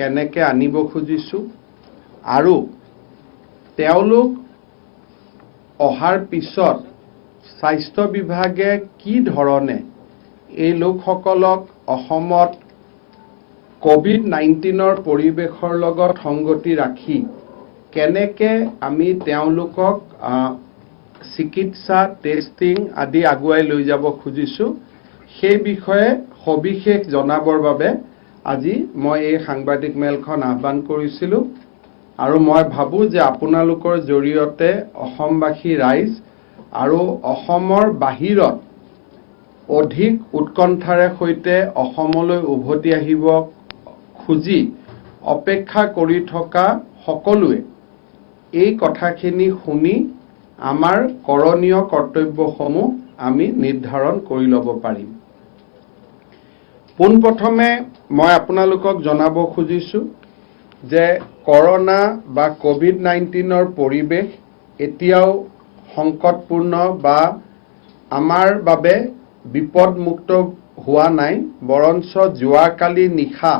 কেনেকৈ আনিব খুজিছোঁ আৰু তেওঁলোক অহাৰ পিছত স্বাস্থ্য বিভাগে কি ধৰণে এই লোকসকলক অসমত কোভিড-19ৰ পৰিৱেশৰ লগত সংগতি ৰাখি কেনেকৈ আমি তেওঁলোকক চিকিৎসা টেষ্টিং আদি আগুৱাই লৈ যাব খুজিছোঁ সেই বিষয়ে সবিশেষ জনাবৰ বাবে আজি মই এই সাংবাদিক মেলখন আহ্বান কৰিছিলোঁ আৰু মই ভাবোঁ যে আপোনালোকৰ জৰিয়তে অসমবাসী ৰাইজ আৰু অসমৰ বাহিৰত অধিক উৎকণ্ঠাৰে সৈতে অসমলৈ উভতি আহিব খুজি অপেক্ষা কৰি থকা সকলোৱে এই কথাখিনি শুনি আমাৰ কৰণীয় কৰ্তব্যসমূহ আমি নিৰ্ধাৰণ কৰি ল'ব পাৰিম। পোনপ্ৰথমে মই আপোনালোকক জনাব খুজিছোঁ যে কৰোনা বা কোভিড-19ৰ পৰিৱেশ এতিয়াও সংকটপূৰ্ণ বা আমাৰ বাবে বিপদমুক্ত হোৱা নাই, বৰঞ্চ যোৱাকালি নিশা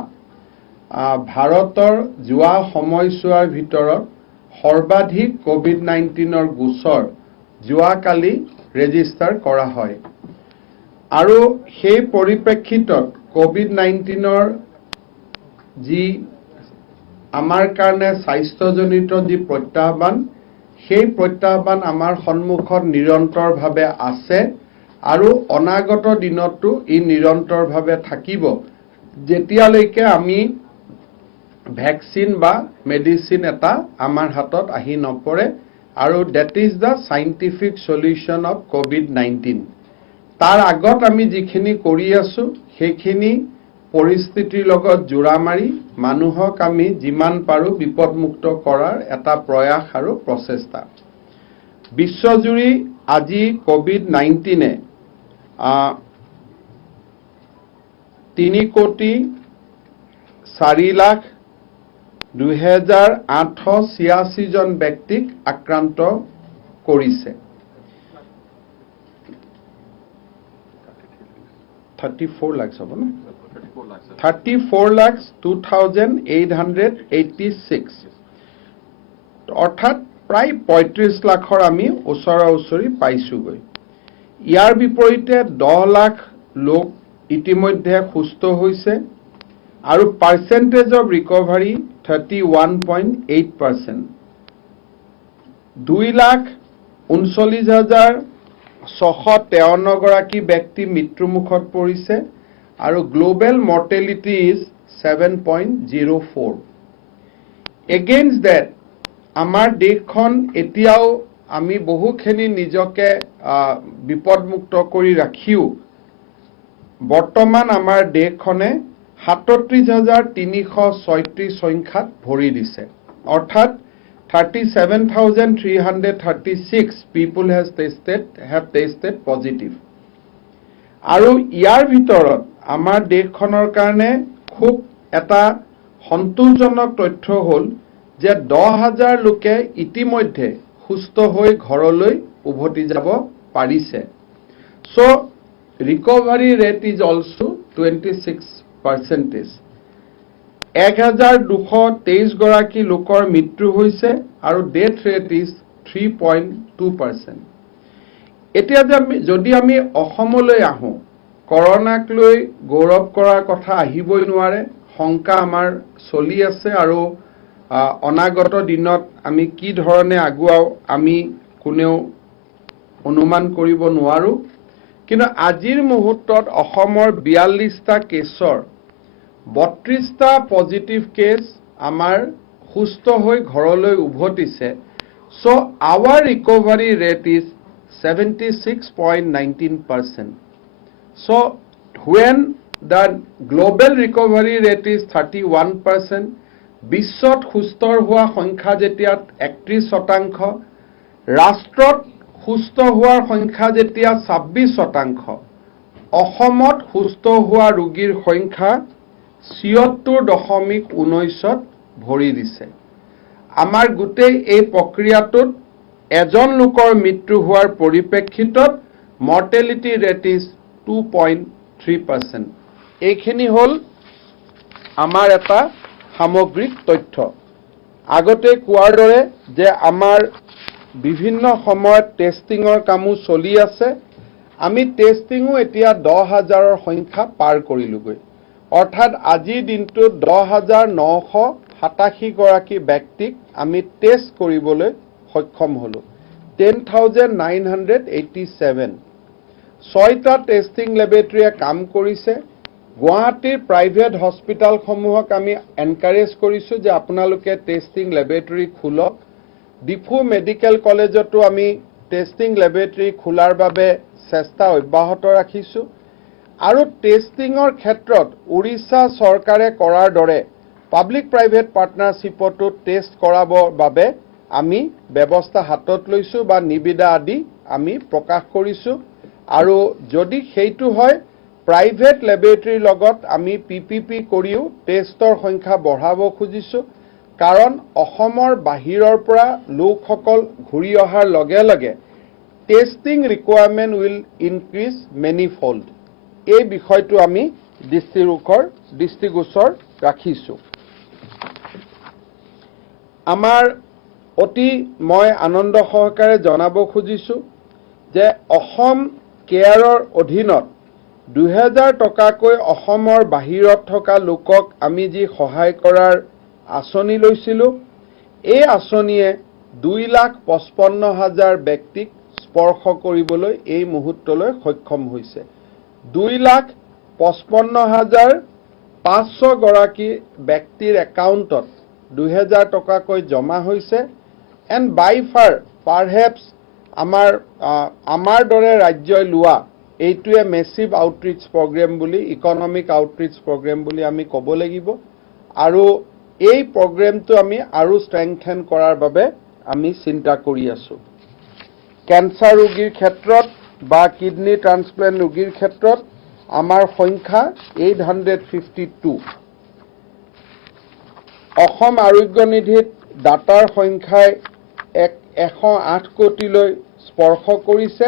ভাৰতৰ যোৱা সময়ছোৱাৰ ভিতৰত সৰ্বাধিক কোভিড-19ৰ গোচৰ যোৱাকালি ৰেজিষ্টাৰ কৰা হয় আৰু সেই পৰিপ্ৰেক্ষিতত কোভিড-19ৰ যি আমাৰ কাৰণে স্বাস্থ্যজনিত যি প্ৰত্যাহ্বান সেই প্ৰত্যাহ্বান আমাৰ সন্মুখত নিৰন্তৰভাৱে আছে আৰু অনাগত দিনতো ই নিৰন্তৰভাৱে থাকিব যেতিয়ালৈকে আমি ভ্যাকচিন বা মেডিচিন এটা আমাৰ হাতত আহি নপৰে আৰু that is the scientific solution of COVID-19 তাৰ আগত আমি যিখিনি কৰি আছো সেইখিনি পৰিস্থিতিৰ লগত জোৰা মাৰি মানুহক আমি যিমান পাৰো বিপদমুক্ত কৰাৰ এটা প্ৰয়াস আৰু প্ৰচেষ্টা বিশ্বজুৰি আজি কোভিড-19 3,04,20,886 জন ব্যক্তিক আক্ৰান্ত কৰিছে 34 লাখ হ'ব না 34,02,886 অৰ্থাৎ প্ৰায় 35 লাখৰ আমি ওচৰা-ওচৰি পাইছোগৈ ইয়াৰ বিপৰীতে 10 লাখ লোক ইতিমধ্যে সুস্থ হৈছে আৰু পাৰ্চেন্টেজ অফ ৰিকভাৰী 31.8%, 2,39,653 গৰাকী ব্যক্তি মৃত্যুমুখত পৰিছে আৰু global mortality is 7.04। Against that আমাৰ দেশখন এতিয়াও আমি বহুখিনি নিজকে বিপদমুক্ত কৰি ৰাখিও বৰ্তমান আমাৰ দেশখনে 37,336 সংখ্যাত ভৰি দিছে অৰ্থাৎ 37,336 people have tested positive আৰু ইয়াৰ ভিতৰত আমাৰ দেশখনৰ কাৰণে খুব এটা সন্তোষজনক তথ্য হ'ল যে 10,000 লোকে ইতিমধ্যে সুস্থ হৈ ঘৰলৈ উভতি যাব পাৰিছে so recovery rate is also 26%. 1,223 গৰাকী লোকৰ মৃত্যু হৈছে আৰু ডেথ ৰেট ইজ 3.2%. এতিয়া যদি আমি অসমলৈ আহোঁ কৰোনাক লৈ গৌৰৱ কৰাৰ কথা আহিবই নোৱাৰে শংকা আমাৰ চলি আছে আৰু অনাগত দিনত আমি কি ধৰণে আগুৱাও আমি কোনেও অনুমান কৰিব নোৱাৰো কিন্তু আজিৰ মুহূৰ্তত অসমৰ 42টা কেছৰ 32টা পজিটিভ কেছ আমাৰ সুস্থ হৈ ঘৰলৈ উভতিছে so our recovery rate is 76.19%. So when the global recovery rate is 31%, বিশ্বত সুস্থ হোৱা সংখ্যা যেতিয়া 31%, ৰাষ্ট্ৰত সুস্থ হোৱাৰ সংখ্যা যেতিয়া 26%, অসমত সুস্থ হোৱা ৰোগীৰ সংখ্যা 76.19ত ভৰি দিছে। আমাৰ গোটেই এই প্ৰক্ৰিয়াটোত এজন লোকৰ মৃত্যু হোৱাৰ পৰিপ্ৰেক্ষিতত মৰ্টেলিটি ৰেট ইজ 2.3%. এইখিনি হ'ল আমাৰ এটা সামগ্ৰিক তথ্য আগতে কোৱাৰ দৰে যে আমাৰ বিভিন্ন সময়ত টেষ্টিঙৰ কামো চলি আছে আমি টেষ্টিঙো এতিয়া 10,000ৰ সংখ্যা পাৰ কৰিলোগৈ অৰ্থাৎ আজিৰ দিনটোত 10,987 গৰাকী ব্যক্তিক আমি টেষ্ট কৰিবলৈ সক্ষম হলো 10,987 ছয়টা টেষ্টিং লেবৰেটৰীয়ে কাম কৰিছে গুৱাহাটীৰ প্ৰাইভেট হস্পিটালসমূহক আমি এনকাৰেজ কৰিছো যে আপোনালোকে টেষ্টিং লেবৰেটৰী খোলক ডিফু মেডিকেল কলেজতো আমি টেষ্টিং লেবৰেটৰী খোলাৰ বাবে চেষ্টা অব্যাহত ৰাখিছো আৰু টেষ্টিঙৰ ক্ষেত্ৰত উৰিষ্যা চৰকাৰে কৰাৰ দৰে পাব্লিক প্ৰাইভেট পাৰ্টনাৰশ্বিপতো টেষ্ট কৰাবৰ বাবে আমি ব্যৱস্থা হাতত লৈছো বা নিবিদা আদি আমি প্ৰকাশ কৰিছো আৰু যদি সেইটো হয় প্ৰাইভেট লেবৰেটৰীৰ লগত আমি পিপিপি কৰিও টেষ্টৰ সংখ্যা বঢ়াব খুজিছো কাৰণ অসমৰ বাহিৰৰ পৰা লোকসকল ঘূৰি অহাৰ লগে লগে testing requirement will increase manifold এই বিষয়টো আমি দৃষ্টিগোচৰ ৰাখিছো আমাৰ অতি মই আনন্দ সহকাৰে জনাব খুজিছো যে অসম কেয়াৰৰ অধীনত 2,000 টকাকৈ অসমৰ বাহিৰত থকা লোকক আমি যি সহায় কৰাৰ আঁচনি লৈছিলো এই আঁচনিয়ে 2,55,000 ব্যক্তিক স্পৰ্শ কৰিবলৈ এই মুহূৰ্তলৈ সক্ষম হৈছে 2,55,500 গৰাকী ব্যক্তিৰ একাউণ্টত 2,000 টকাকৈ জমা হৈছে এণ্ড বাই ফাৰ পাৰহেপছ আমাৰ দৰে ৰাজ্যই লোৱা এইটোৱে মেছিভ আউটৰিচ প্ৰগ্ৰেম বুলি ইকনমিক আউটৰিচ প্ৰগ্ৰেম বুলি আমি ক'ব লাগিব আৰু এই প্ৰগ্ৰেমটো আমি আৰু ষ্ট্ৰেংথেন কৰাৰ বাবে আমি চিন্তা কৰি আছো কেন্সাৰ ৰোগীৰ ক্ষেত্ৰত বা কিডনি ট্ৰান্সপ্লান্ট ৰোগীৰ ক্ষেত্ৰত আমাৰ সংখ্যা 852 অসম আৰোগ্য নিধিত ডাটাৰ সংখ্যাই 108 কোটিলৈ স্পৰ্শ কৰিছে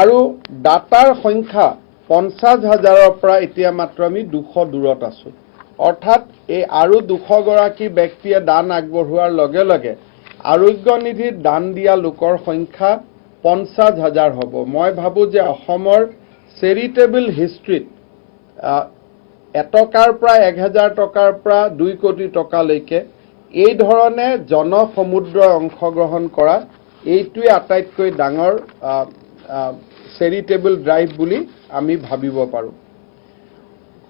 আৰু ডাটাৰ সংখ্যা 50,000ৰ পৰা এতিয়া মাত্ৰ আমি 200 দূৰত আছো অৰ্থাৎ এই আৰু 200 গৰাকী ব্যক্তিয়ে দান আগবঢ়োৱাৰ লগে লগে আৰোগ্য নিধিত দান দিয়া লোকৰ সংখ্যা 50,000 হ'ব মই ভাবো যে অসমৰ চেৰিটেবল হিষ্ট্ৰীত এটকাৰ পৰা 1,000 টকাৰ পৰা 2 কোটি টকালৈকে এই ধৰণে জনসমুদ্ৰই অংশগ্ৰহণ কৰা এইটোৱে আটাইতকৈ ডাঙৰ চেৰিটেবল ড্ৰাইভ বুলি আমি ভাবিব পাৰো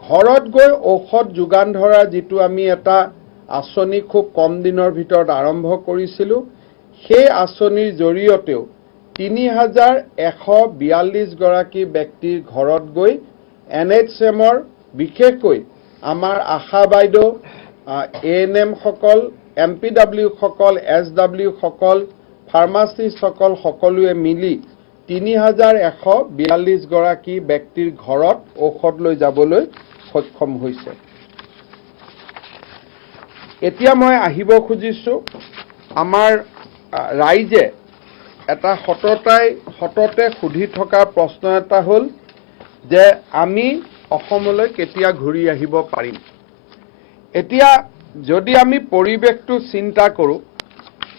ঘৰত গৈ ঔষধ যোগান ধৰা যিটো আমি এটা আঁচনি খুব কম দিনৰ ভিতৰত আৰম্ভ কৰিছিলো সেই আঁচনিৰ জৰিয়তেও 3,142 গৰাকী ব্যক্তিৰ ঘৰত গৈ NHMৰ বিশেষকৈ আমাৰ আশা বাইদেউ ANM সকল MPW সকল SW সকল ফাৰ্মাচিষ্ট সকল সকলোৱে মিলি 3,142 গৰাকী ব্যক্তিৰ ঘৰত ঔষধ লৈ যাবলৈ সক্ষম হৈছে এতিয়া মই আহিব খুজিছো আমাৰ ৰাইজে এটা সততে সুধি থকা প্ৰশ্ন এটা হ'ল যে আমি অসমলৈ কেতিয়া ঘূৰি আহিব পাৰিম এতিয়া যদি আমি পৰিৱেশটো চিন্তা কৰো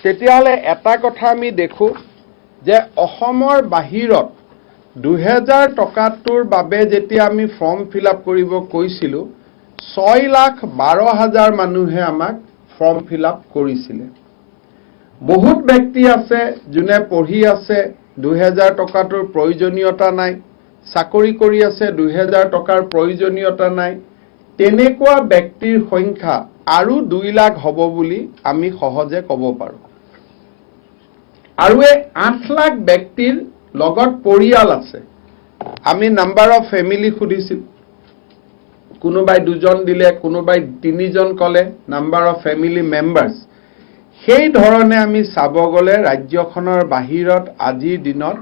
তেতিয়াহলে এটা কথা আমি দেখো যে অসমৰ বাহিৰত 2,000 টকাটোৰ বাবে যেতিয়া আমি ফৰ্ম ফিল আপ কৰিব কৈছিলো 6,12,000 মানুহে আমাক ফৰ্ম ফিল আপ কৰিছিলে বহুত ব্যক্তি আছে যোনে পঢ়ি আছে 2,000 টকাটোৰ প্ৰয়োজনীয়তা নাই চাকৰি কৰি আছে 2,000 টকাৰ প্ৰয়োজনীয়তা নাই তেনেকুৱা ব্যক্তিৰ সংখ্যা আৰু 2 লাখ হ'ব বুলি আমি সহজে ক'ব পাৰো আৰু এই 8 লাখ ব্যক্তিৰ লগত পৰিয়াল আছে আমি নাম্বাৰ অফ ফ্যামিলি খুদিছিল কোনোবাই 2জন দিলে কোনোবাই 3জন কলে নাম্বাৰ অফ ফ্যামিলি মেম্বাৰ্স সেই ধৰণে আমি চাব গলে ৰাজ্যখনৰ বাহিৰত আজিৰ দিনত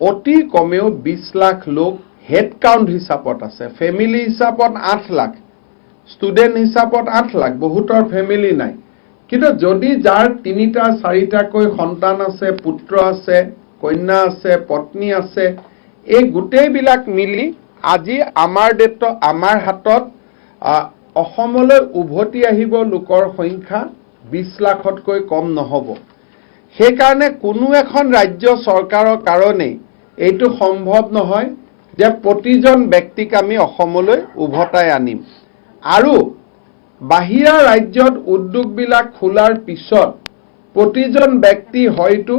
অতি কমেও 20 লাখ লোক হেড কাউন্ট হিচাপত আছে ফ্যামিলি হিচাপত 8 লাখ ষ্টুডেন্ট হিচাপত 8 লাখ বহুতৰ ফ্যামিলি নাই কিন্তু যদি যাৰ 3টা 4টাকৈ সন্তান আছে পুত্ৰ আছে কন্যা আছে পত্নী আছে এই গোটেই বিলাক মিলি আজি আমাৰ হাতত অসমলৈ উভতি আহিব লোকৰ সংখ্যা 20 লাখতকৈ কম নহ'ব। সেইকাৰণে কোনো এখন ৰাজ্য চৰকাৰৰ কাৰণে এইটো সম্ভৱ নহয় যে প্ৰতিজন ব্যক্তিক আমি অসমলৈ উভতাই আনিম। আৰু বাহিৰা ৰাজ্যত উদ্যোগবিলাক খোলাৰ পিছত প্ৰতিজন ব্যক্তি হয়তো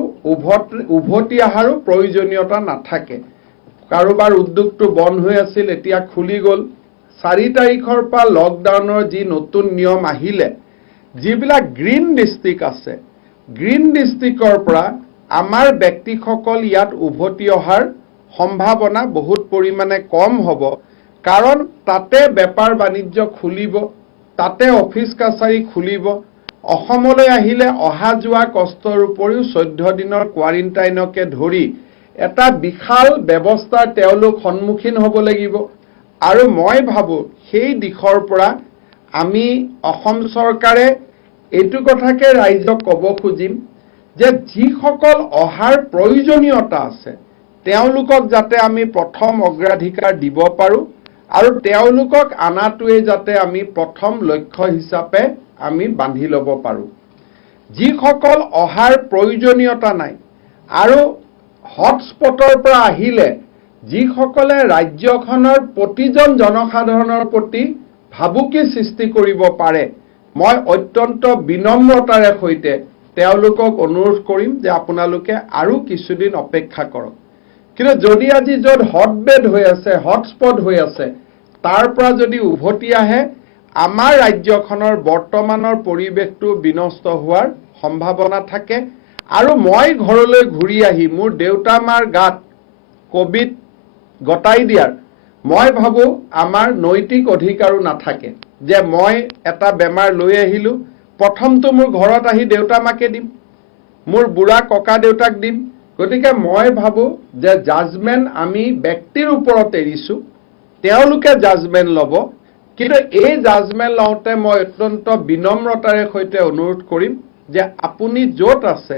উভতি অহাৰো প্ৰয়োজনীয়তা নাথাকে। কাৰোবাৰ উদ্যোগটো বন্ধ হৈ আছিল, এতিয়া খুলি গ'ল। 4 তাৰিখৰ পৰা লকডাউনৰ যি নতুন নিয়ম আহিলে, যিবিলাক গ্ৰীণ ডিষ্ট্ৰিক্ট আছে, গ্ৰীণ ডিষ্ট্ৰিক্টৰ পৰা আমাৰ ব্যক্তিসকল ইয়াত উভতি অহাৰ সম্ভাৱনা বহুত পৰিমাণে কম হ'ব। কাৰণ তাতে বেপাৰ বাণিজ্য খুলিব, তাতে অফিচ কাছাৰী খুলিব। অসমলৈ আহিলে অহা যোৱা কষ্টৰ উপৰিও 14 দিনৰ কোৱাৰেণ্টাইনকে ধৰি এটা বিশাল ব্যৱস্থাৰ তেওঁলোক সন্মুখীন হ'ব লাগিব। আৰু মই ভাবোঁ সেই দিশৰ পৰা আমি অসম চৰকাৰে এইটো কথাকে ৰাইজক ক'ব খুজিম যে যিসকল অহাৰ প্ৰয়োজনীয়তা আছে তেওঁলোকক যাতে আমি প্ৰথম অগ্ৰাধিকাৰ দিব পাৰোঁ আৰু তেওঁলোকক আনাটোৱে যাতে আমি প্ৰথম লক্ষ্য হিচাপে আমি বান্ধি ল'ব পাৰোঁ। যিসকল অহাৰ প্ৰয়োজনীয়তা নাই আৰু হটস্পটৰ পৰা আহিলে যিসকলে ৰাজ্যখনৰ প্ৰতিজন জনসাধাৰণৰ প্ৰতি ভাবুকি সৃষ্টি কৰিব পাৰে, মই অত্যন্ত বিনম্ৰতাৰে সৈতে তেওঁলোকক অনুৰোধ কৰিম যে আপোনালোকে আৰু কিছুদিন অপেক্ষা কৰক। কিন্তু যদি আজি য'ত হটবেড হৈ আছে, হটস্পট হৈ আছে, তাৰ পৰা যদি উভতি আহে, আমাৰ ৰাজ্যখনৰ বৰ্তমানৰ পৰিৱেশটো বিনষ্ট হোৱাৰ সম্ভাৱনা থাকে। আৰু মই ঘৰলৈ ঘূৰি আহি মোৰ দেউতা মাৰ গাত কোভিড গতাই দিয়াৰ মই ভাবোঁ আমাৰ নৈতিক অধিকাৰো নাথাকে যে মই এটা বেমাৰ লৈ আহিলোঁ, প্ৰথমটো মোৰ ঘৰত আহি দেউতা মাকে দিম, মোৰ বুঢ়া ককা দেউতাক দিম। গতিকে মই ভাবোঁ যে জাজমেণ্ট আমি ব্যক্তিৰ ওপৰত এৰিছোঁ, তেওঁলোকে জাজমেণ্ট ল'ব। কিন্তু এই জাজমেণ্ট লওঁতে মই অত্যন্ত বিনম্ৰতাৰে সৈতে অনুৰোধ কৰিম যে আপুনি য'ত আছে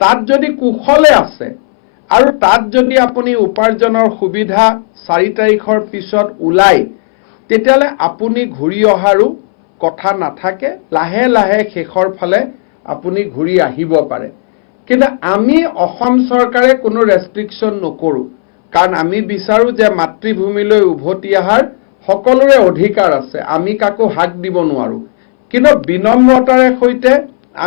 তাত যদি কুশলে আছে আৰু তাত যদি আপুনি উপাৰ্জনৰ সুবিধা 4 তাৰিখৰ পিছত ওলায়, তেতিয়াহ'লে আপুনি ঘূৰি অহাৰো কথা নাথাকে। লাহে লাহে শেষৰ ফালে আপুনি ঘূৰি আহিব পাৰে। কিন্তু আমি অসম চৰকাৰে কোনো ৰেষ্ট্ৰিকশ্যন নকৰোঁ, কাৰণ আমি বিচাৰোঁ যে মাতৃভূমিলৈ উভতি অহাৰ সকলোৰে অধিকাৰ আছে, আমি কাকো হাক দিব নোৱাৰোঁ। কিন্তু বিনম্ৰতাৰে সৈতে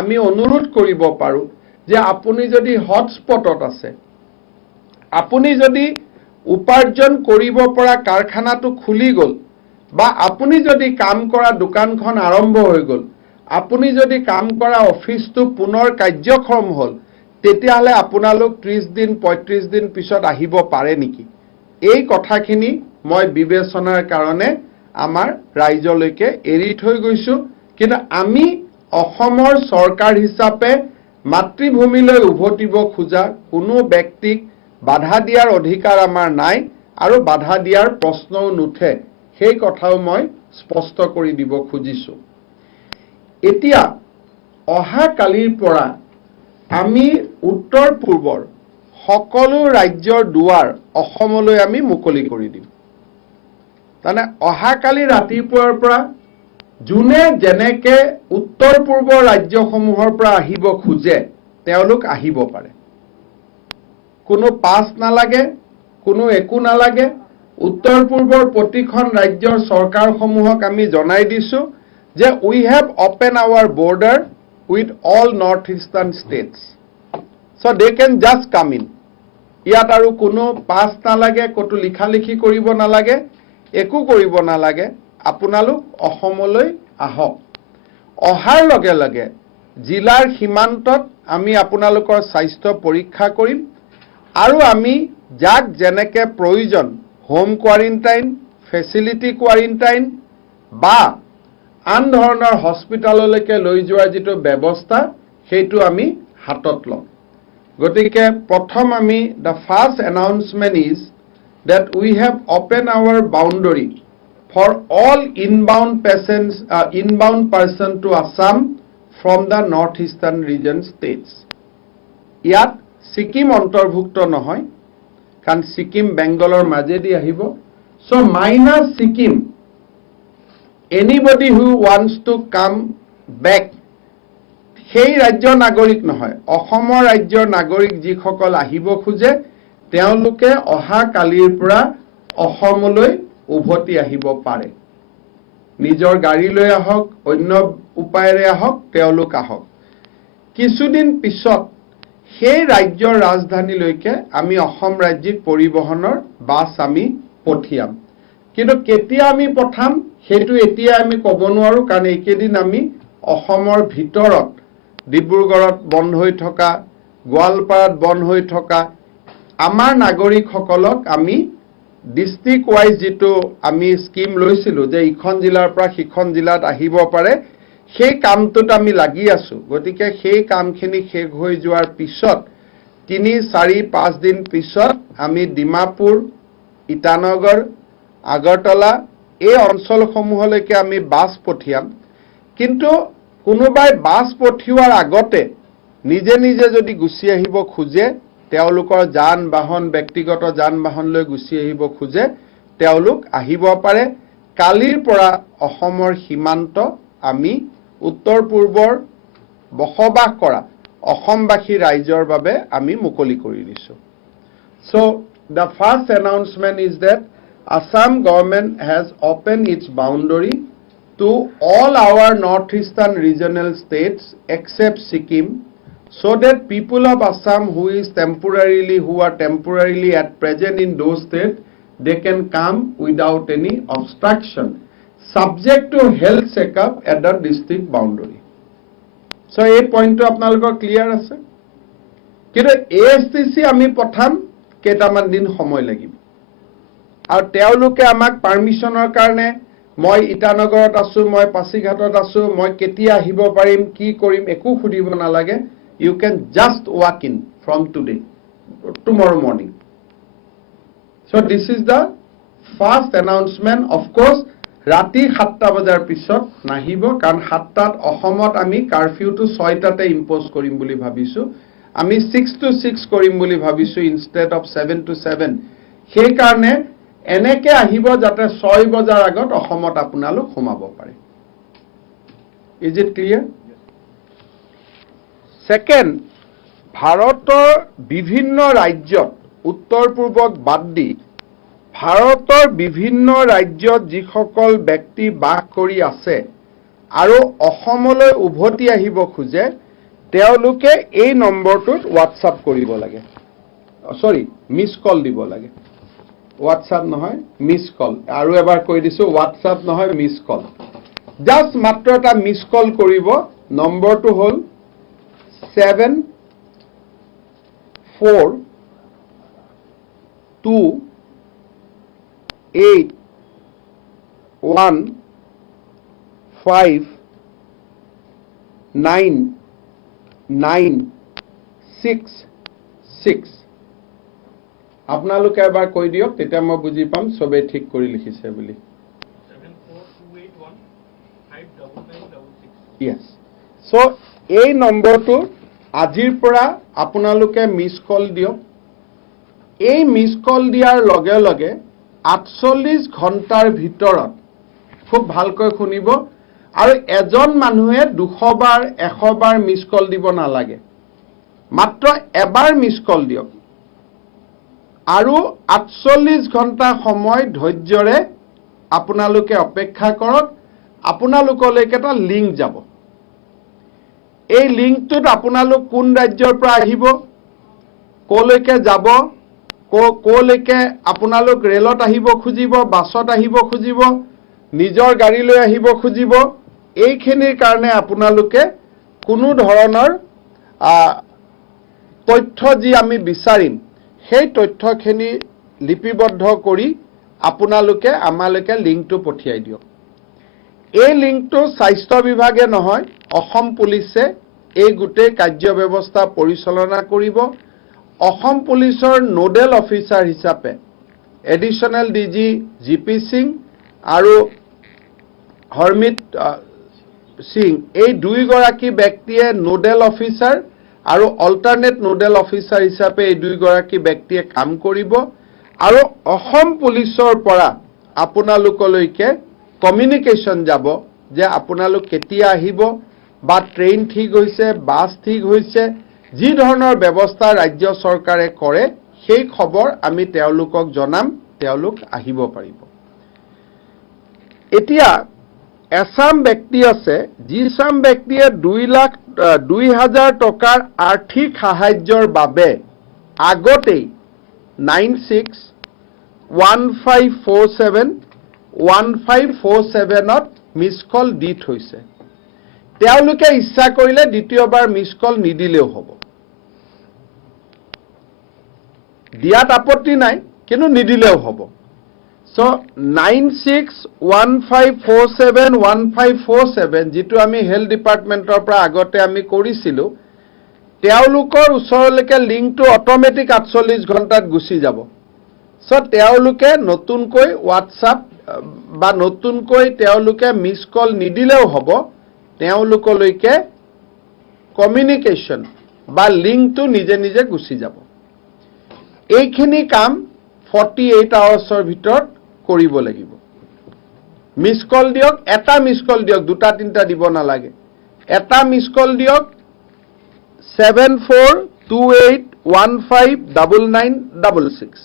আমি অনুৰোধ কৰিব পাৰোঁ যে আপুনি যদি হটস্পটত আছে, আপুনি যদি উপাৰ্জন কৰিব পৰা কাৰখানাটো খুলি গ'ল, বা আপুনি যদি কাম কৰা দোকানখন আৰম্ভ হৈ গ'ল, আপুনি যদি কাম কৰা অফিচটো পুনৰ কাৰ্যক্ষম হ'ল, তেতিয়াহ'লে আপোনালোক 30 দিন 35 দিন পিছত আহিব পাৰে নেকি? এই কথাখিনি মই বিবেচনাৰ কাৰণে আমাৰ ৰাইজলৈকে এৰি থৈ গৈছোঁ। কিন্তু আমি অসমৰ চৰকাৰ হিচাপে মাতৃভূমিলৈ উভতিব খোজা কোনো ব্যক্তিক বাধা দিয়াৰ অধিকাৰ আমাৰ নাই আৰু বাধা দিয়াৰ প্ৰশ্নও নুঠে। সেই কথাও মই স্পষ্ট কৰি দিব খুজিছোঁ। এতিয়া অহা কালিৰ পৰা আমি উত্তৰ পূৰ্বৰ সকলো ৰাজ্যৰ দুৱাৰ অসমলৈ আমি মুকলি কৰি দিম। তাৰমানে অহাকালি ৰাতিপুৱাৰ পৰা যোনে যেনেকে উত্তৰ পূৰ্বৰ ৰাজ্যসমূহৰ পৰা আহিব খোজে তেওঁলোক আহিব পাৰে। কোনো পাছ নালাগে, কোনো একো নালাগে। উত্তৰ পূৰ্বৰ প্ৰতিখন ৰাজ্যৰ চৰকাৰসমূহক আমি জনাই দিছোঁ যে we have open our border with all north eastern states, so' they can just come in. ইয়াত আৰু কোনো পাছ নালাগে, ক'তো লিখা লিখি কৰিব নালাগে, একো কৰিব নালাগে। আপোনালোক অসমলৈ আহক। অহাৰ লগে লগে জিলাৰ সীমান্তত আমি আপোনালোকৰ স্বাস্থ্য পৰীক্ষা কৰিম আৰু আমি যাক যেনেকে প্ৰয়োজন হোম কোৱাৰেণ্টাইন, ফেচিলিটি কোৱাৰেণ্টাইন বা আন ধৰণৰ হস্পিটাললৈকে লৈ যোৱাৰ যিটো ব্যৱস্থা সেইটো আমি হাতত ল'ম। গতিকে প্ৰথম আমি the first announcement is that we have opened our boundary for all inbound person to Assam from the northeastern region states. ইয়াত ছিকিম অন্তৰ্ভুক্ত নহয়, কাৰণ ছিকিম বেংগলৰ মাজেদি আহিব। So minus Sikkim anybody who wants to come back, সেই ৰাজ্যৰ নাগৰিক নহয়, অসমৰ ৰাজ্যৰ নাগৰিক যিসকল আহিব খোজে তেওঁলোকে অহা কালিৰ পৰা অসমলৈ উভতি আহিব পাৰে। নিজৰ গাড়ী লৈ আহক, অন্য উপায়েৰে আহক, তেওঁলোক আহক। কিছুদিন পিছত সেই ৰাজ্যৰ ৰাজধানীলৈকে আমি অসম ৰাজ্যিক পৰিবহনৰ বাছ আমি পঠিয়াম। কিন্তু কেতিয়া আমি পঠাম সেইটো এতিয়া আমি ক'ব নোৱাৰো, কাৰণ এইকেইদিন আমি অসমৰ ভিতৰত ডিব্ৰুগড়ত বন্ধ হৈ থকা, গোৱালপাৰাত বন্ধ হৈ থকা আমাৰ নাগৰিকসকলক আমি ডিষ্ট্ৰিক্ট ৱাইজ যিটো আমি স্কিম লৈছিলোঁ যে ইখন জিলাৰ পৰা সিখন জিলাত আহিব পাৰে, সেই কামটোত আমি লাগি আছোঁ। গতিকে সেই কামখিনি শেষ হৈ যোৱাৰ পিছত 3, 4, 5 দিন পিছত আমি ডিমাপুৰ, ইটানগৰ, আগৰতলা এই অঞ্চলসমূহলৈকে আমি বাছ পঠিয়াম। কিন্তু কোনোবাই বাছ পঠিওৱাৰ আগতে নিজে নিজে যদি গুচি আহিব খোজে, তেওঁলোকৰ যান বাহন, ব্যক্তিগত যান বাহন লৈ গুচি আহিব খোজে, তেওঁলোক আহিব পাৰে। কালিৰ পৰা অসমৰ সীমান্ত আমি উত্তৰ পূৰ্বৰ বসবাস কৰা অসমবাসী ৰাইজৰ বাবে আমি মুকলি কৰি দিছোঁ। So the first announcement is that Assam government has opened its boundary to all our northeastern regional states except Sikkim, so that people of Assam who are temporarily at present in those states, they can come without any obstruction, subject to health checkup at the district boundary. So এই পইণ্টটো আপোনালোকৰ clear আছে? কিন্তু ASTC আমি পঠাম কেইটামান দিন সময় লাগিব, আৰু তেওঁলোকে আমাক পাৰ্মিশ্যনৰ কাৰণে মই ইটানগৰত আছো, মই পাছিঘাটত আছো, মই কেতিয়া আহিব পাৰিম, কি কৰিম, একো সুধিব নালাগে। You can just walk in from today, tomorrow morning. So this is the first announcement. Of course, ৰাতি 7টা বজাৰ পিছত নাহিব, কাৰণ 7টাত অসমত আমি কাৰফিউটো 6টাতে ইম্প'জ কৰিম বুলি ভাবিছোঁ। আমি 6 to 6 কৰিম বুলি ভাবিছোঁ ইনষ্টেড অফ 7 to 7। সেইকাৰণে এনেকে আহিব যাতে 6 বজাৰ আগত অসমত আপোনালোক সোমাব পাৰে। Is it clear? Second, ভাৰতৰ বিভিন্ন ৰাজ্যত, উত্তৰ পূৰ্বক বাদ দি ভাৰতৰ বিভিন্ন ৰাজ্যত যিসকল ব্যক্তি বাস কৰি আছে আৰু অসমলৈ উভতি আহিব খোজে, তেওঁলোকে এই নম্বৰটোত হোৱাটছআপ কৰিব লাগে, মিছ কল দিব লাগে। হোৱাটছআপ নহয়, মিছ কল। আৰু এবাৰ কৈ দিছোঁ, হোৱাটছআপ নহয়, মিছ কল। জাষ্ট মাত্ৰ এটা মিছ কল কৰিব। নম্বৰটো হ'ল 7428159966। আপোনালোকে এবাৰ কৈ দিয়ক, তেতিয়া মই বুজি পাম চবেই ঠিক কৰি লিখিছে বুলি। 7428159966। Yes. So এই নম্বৰটো আজিৰ পৰা আপোনালোকে মিছ কল দিয়ক। এই মিছ কল দিয়াৰ লগে লগে 48 ঘণ্টাৰ ভিতৰত, খুব ভালকৈ শুনিব, আৰু এজন মানুহে 200 বাৰ 100 বাৰ মিছ কল দিব নালাগে, মাত্ৰ এবাৰ মিছ কল দিয়ক। আৰু 48 ঘণ্টা সময় ধৈৰ্যৰে আপোনালোকে অপেক্ষা কৰক। আপোনালোকলৈকে এটা লিংক যাব। এই লিংকটোত আপোনালোক কোন ৰাজ্যৰ পৰা আহিব, ক'লৈকে যাব, ক'লৈকে আপোনালোক ৰেলত আহিব খুজিব, বাছত আহিব খুজিব, নিজৰ গাড়ী লৈ আহিব খুজিব, এইখিনিৰ কাৰণে আপোনালোকে কোনো ধৰণৰ তথ্য যি আমি বিচাৰিম, সেই তথ্যখিনি লিপিবদ্ধ কৰি আপোনালোকে আমালৈকে লিংকটো পঠিয়াই দিয়ক। এই লিংকটো স্বাস্থ্য বিভাগে নহয়, অসম পুলিচে এই গোটেই কাৰ্য ব্যৱস্থা পৰিচালনা কৰিব। অসম পুলিচৰ নোডেল অফিচাৰ হিচাপে এডিশ্যনেল DG GP সিং আৰু হৰমিত সিং, এই দুইগৰাকী ব্যক্তিয়ে নোডেল অফিচাৰ আৰু অল্টাৰনেট নোডেল অফিচাৰ হিচাপে এই দুইগৰাকী ব্যক্তিয়ে কাম কৰিব। আৰু অসম পুলিচৰ পৰা আপোনালোকলৈকে কমিউনিকেশ্যন যাব যে আপোনালোক কেতিয়া আহিব বা ট্ৰেইন ঠিক হৈছে বাছ ঠিক হৈছে যি ধৰণৰ ব্যৱস্থা ৰাজ্য চৰকাৰে কৰে সেই খবৰ আমি তেওঁলোকক জনাম তেওঁলোক আহিব পাৰিব এতিয়া এছাম ব্যক্তি আছে যিছাম ব্যক্তিয়ে 2,00,000 টকাৰ আৰ্থিক সাহায্যৰ বাবে আগতেই 9615471547ত মিছ কল দি থৈছে তেওঁলোকে ইচ্ছা কৰিলে দ্বিতীয়বাৰ মিছ কল নিদিলেও হ'ব দিয়াত আপত্তি নাই কিন্তু নিদিলেও হ'ব So 9615471547 যেটো আমি হেলথ ডিপাৰ্টমেন্টৰ পৰা আগতে আমি কৰিছিলো তেওঁলোকৰ ওচৰলৈকে লিংকটো অটোমেটিক 48 ঘণ্টাত গুছি যাব সো তেওঁলোকে নতুনকৈ WhatsApp বা নতুনকৈ তেওঁলোকে মিছ কল নিদিলেও হ'ব তেওঁলোকলৈকে কমিউনিকেশ্যন বা লিংকটো নিজে নিজে গুছি যাব এইখিনি কাম 48 আৱাৰ্ছৰ ভিতৰত কৰিব লাগিব মিছ কল দিয়ক এটা মিছ কল দিয়ক দুটা তিনটা দিব নালাগে এটা মিছ কল দিয়ক 7428159966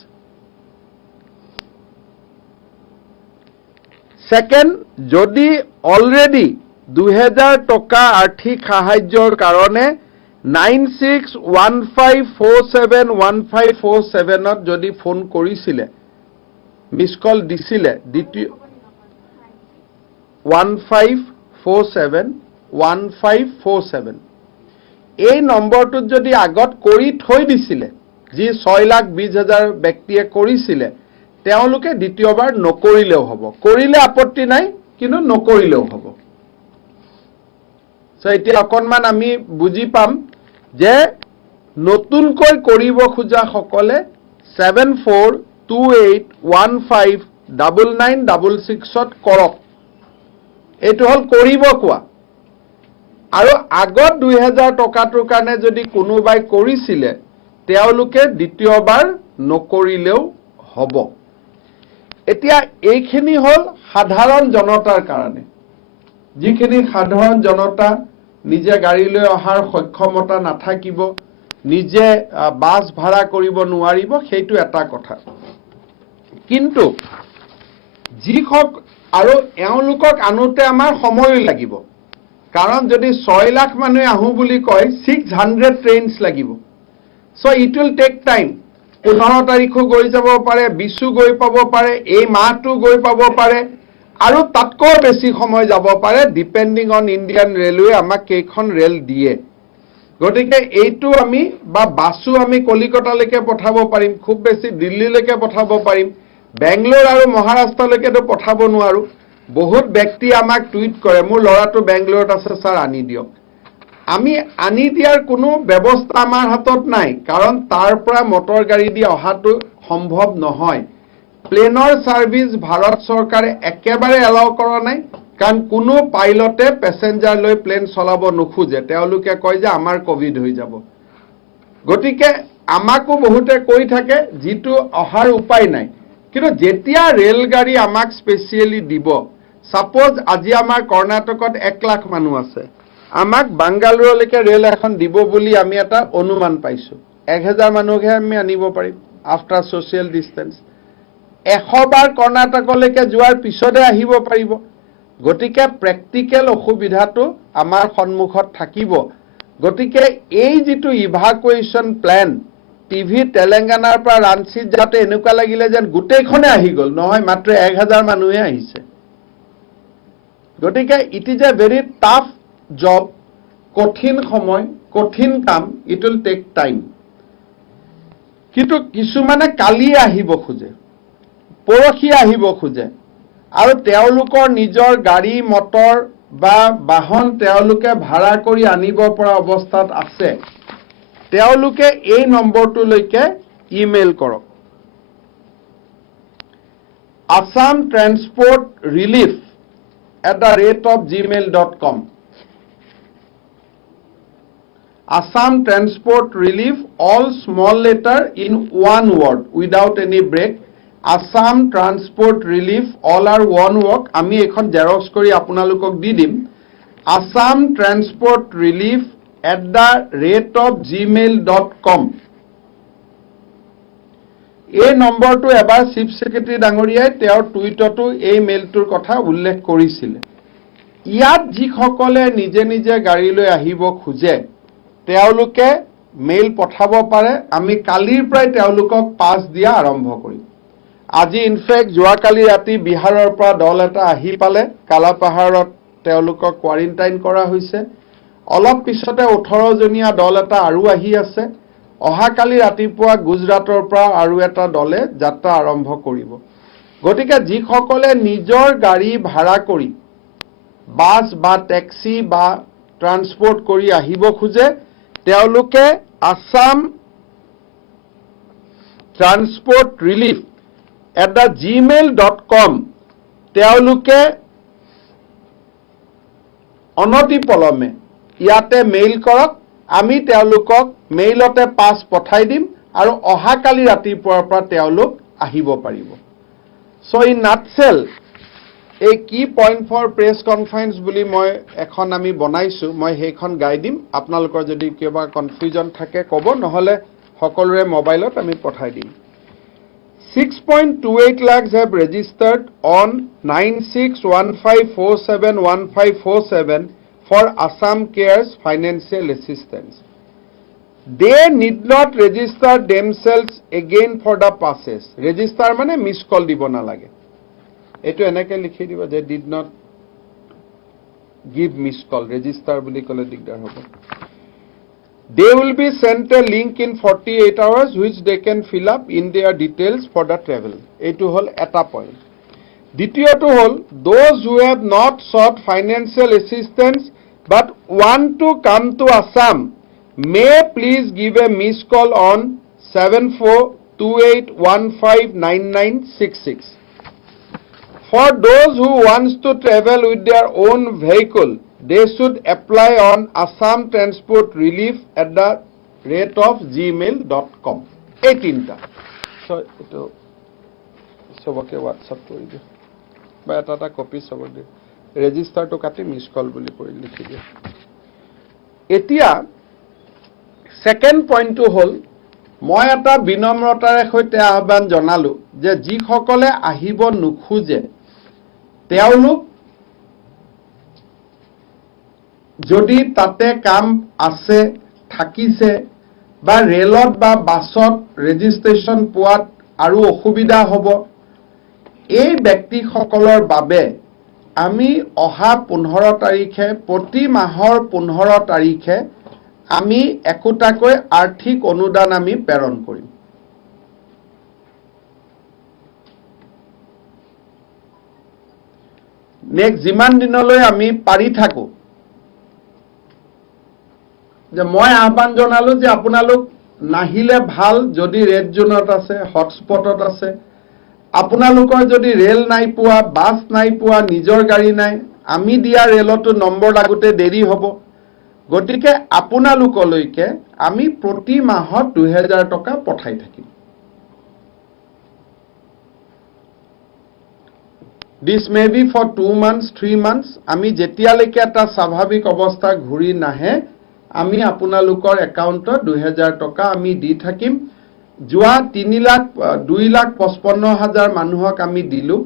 সেকেন্ড যদি অলৰেডি 2000 টকা আৰ্থিক সাহায্যৰ কাৰণে 9615471547ত যদি ফোন কৰিছিলে মিছ কল দিছিলে দ্বিতীয় 15471547 এই নম্বৰটোত যদি আগত কৰি থৈ দিছিলে যি 6,20,000 ব্যক্তিয়ে কৰিছিলে তেওঁলোকে দ্বিতীয়বাৰ নকৰিলেও হ'ব কৰিলে আপত্তি নাই কিন্তু নকৰিলেও হ'ব সো এতিয়া অকনমান আমি বুজি পাম যে নতুনকৈ কৰিব খোজা সকলে 7428159966ত কৰক এটো হল কৰিব কোৱা আৰু আগত 2000 টকাটোৰ কাৰণে যদি কোনোবাই কৰিছিলে তেওঁলোকে দ্বিতীয়বাৰ নকৰিলেও হ'ব এতিয়া এইখিনি হল সাধাৰণ জনতাৰ কাৰণে যিখিনি সাধাৰণ জনতা নিজে গাড়ী লৈ অহাৰ সক্ষমতা নাথাকিব নিজে বাস ভাড়া কৰিব নোৱাৰিব সেইটো এটা কথা কিন্তু যিখক আৰু এওঁলোকক আনোতে আমাৰ সময় লাগিব কাৰণ যদি 6 লাখ মানুহ আহু বুলি কয় 600 ট্ৰেইনছ লাগিব so it will take time 15 তাৰিখো গৈ যাব পাৰে 20 গৈ পাব পাৰে এই মাহটো গৈ পাব পাৰে আৰু তাতকৈ বেছি সময় যাব পাৰে ডিপেন্ডিং অন ইন্ডিয়ান ৰেলৱে আমাক কেইখন ৰেল দিয়ে গতিকে এইটো আমি বা বাসু আমি কলিকতালৈকে পঠাব পাৰিম খুব বেছি দিল্লীলৈকে পঠাব পাৰিম বেংগলোৰ আৰু মহাৰাষ্ট্ৰলৈকেতো পঠাব নোৱাৰো বহুত ব্যক্তি আমাক টুইট কৰে মোৰ লৰাটো বেংগলোৰত আছে স্যাৰ আনি দিয়ক আমি আনি দিয়াৰ কোনো ব্যৱস্থা আমাৰ হাতত নাই কাৰণ তাৰ পৰা মটৰ গাড়ী দি অহাটো সম্ভৱ নহয় প্লেনৰ সাৰ্ভিস ভাৰত চৰকাৰে একেবাৰে এলাউ কৰা নাই কাৰণ কোনো পাইলটে প্যাসেঞ্জাৰ লৈ প্লেন চলাব নোখোজে তেওঁলোকে কয় যে আমাৰ কোভিড হৈ যাব গতিকে আমাকো বহুতে কৈ থাকে যেটো অহাৰ উপায় নাই কিন্তু যেতিয়া ৰেল গাড়ী আমাক স্পেশালি দিব সাপোজ আজি আমাৰ কৰ্ণাটকত 1 লাখ মানুহ আছে আমাক বাংগালুৰুলৈকে ৰেল এখন দিব বুলি আমি এটা অনুমান পাইছো 1000 মানুহহে আমি আনিব পাৰিম আফটাৰ সোশ্যাল ডিসটেন্স 100 বাৰ কৰ্ণাটকলৈকে যোৱাৰ পিছতে আহিব পাৰিব গতিকে প্ৰ্যাকটিক্যাল অসুবিধাটো আমাৰ সন্মুখত থাকিব গতিকে এই যেটো ইভাকুৱেশ্যন প্ল্যান টিভি তেলেঙ্গানাৰ পৰা ৰাঞ্চি যাতে এনেকুৱা লাগিলে যেন গুটেইখনে আহি গল নহয় মাত্ৰ 1000 মানুহে আহিছে গতিকে it is a very tough job কঠিন সময় কঠিন কাম ইট উইল টেক টাইম কিন্তু কিছুমানে কালি আহিব খোজে পৰখি আহিব খোজে আৰু তেওঁলোকৰ নিজৰ গাড়ী মটৰ বা বাহন তেওঁলোকে ভাড়া কৰি আনিব পৰা অৱস্থাত আছে তেওঁলোকে এই নম্বৰটোলৈকে ইমেইল কৰক assamtransportrelief@gmail.com Assam Transport Relief all small letter in one word without any break Assam transport relief all R one work আমি এখন জেৰক্স কৰি আপোনালোকক দি দিম assamtransportrelief@gmail.com এই নম্বৰটো এবাৰ চিফ সেক্ৰেটাৰী ডাঙৰীয়াই তেওঁৰ টুইটতো এই মেইলটোৰ কথা উল্লেখ কৰিছিলে ইয়াত যিসকলে নিজে নিজে গাড়ী লৈ আহিব খোজে তেওঁলোকে মেইল পঠাব পাৰে আমি কালিৰ পৰাই তেওঁলোকক পাছ দিয়া আৰম্ভ কৰিম আজি ইনফেক্ট যোৱাকালি ৰাতি বিহাৰৰ পৰা দল এটা আহি পালে কালাপাহাৰত তেওঁলোকক কোৱাৰেণ্টাইন কৰা হৈছে অলপ পিছতে 18 জনীয়া দল এটা আৰু আহি আছে অহাকালি ৰাতিপুৱা গুজৰাটৰ পৰা আৰু এটা দলে যাত্ৰা আৰম্ভ কৰিব গতিকে যিসকলে নিজৰ গাড়ী ভাড়া কৰি বাছ বা ট্যাক্সি বা ট্ৰান্সপোৰ্ট কৰি আহিব খোজে তেওঁলোকে আসাম ট্ৰান্সপোৰ্ট ৰিলিফ @gmail.com তেওঁলোকে অনতিপলমে ইয়াতে মেইল কৰক আমি তেওঁলোকক মেইলতে পাছ পঠাই দিম আৰু অহাকালি ৰাতিপুৱাৰ পৰা তেওঁলোক আহিব পাৰিব সো ইন নাটসেল এই কি পইণ্ট ফৰ প্ৰেছ কনফাৰেন্স বুলি মই এখন আমি বনাইছো মই সেইখন গাই দিম আপোনালোকৰ যদি কিবা কনফিউজন থাকে ক'ব নহলে সকলোৰে মোবাইলত আমি পঠাই দিম 6.28 lakhs have registered on 9615471547 for Assam Cares financial assistance. They need not register themselves again for the passes. Register মানে miss call দিব না লাগে এটো এনেকে লিখি দিব যে did not give miss call register বুলি কলে দিগদাৰ হ'ব They will be sent a link in 48 hours which they can fill up in their details for the travel. Etu hol eta point. Ditiyotu hol those who have not sought financial assistance but want to come to Assam may please give a missed call on 7428159966. For those who wants to travel with their own vehicle they should apply on Assam Transport Relief @gmail.com 18টা so eto সবকে WhatsApp কৰি দিও বা এটা copy সব দিও register to কাটি miss কল বুলি কৰি লিখি দিও এতিয়া সেকেন্ড পইণ্টটো হল মই এটা বিনম্ৰতাৰে সৈতে আহ্বান জনালো যে যিসকলে আহিব নুখুজে তেওঁলোক যদি তাতে কাম আছে থাকিছে বা ৰেলত বা বাছত ৰেজিষ্ট্ৰেচন পোৱাত আৰু অসুবিধা হ'ব এই ব্যক্তিসকলৰ বাবে আমি অহা 15 তাৰিখে প্ৰতি মাহৰ 15 তাৰিখে আমি একোটাকৈ আৰ্থিক অনুদান আমি প্ৰেৰণ কৰিম নেক্সট যিমান দিনলৈ আমি পাৰি থাকো যে মই আহ্বান জনালো যে আপোনালোক নাহিলে ভাল যদি ৰেড জোনত আছে হটস্পটত আছে আপোনালোকৰ যদি ৰেল নাই পোৱা বাছ নাই পোৱা নিজৰ গাড়ী নাই আমি দিয়া ৰেলটো নম্বৰ লাগোতে দেৰি হ'ব গতিকে আপোনালোকলৈকে আমি প্ৰতি মাহত 2000 টকা পঠাই থাকিম This may be for 2 months 3 months আমি যেতিয়ালৈকে এটা স্বাভাৱিক অৱস্থা ঘূৰি নাহে আমি আপোনালোকৰ একাউণ্টত 2000 টকা আমি দি থাকিম যোৱা 2,55,000 মানুহক আমি দিলো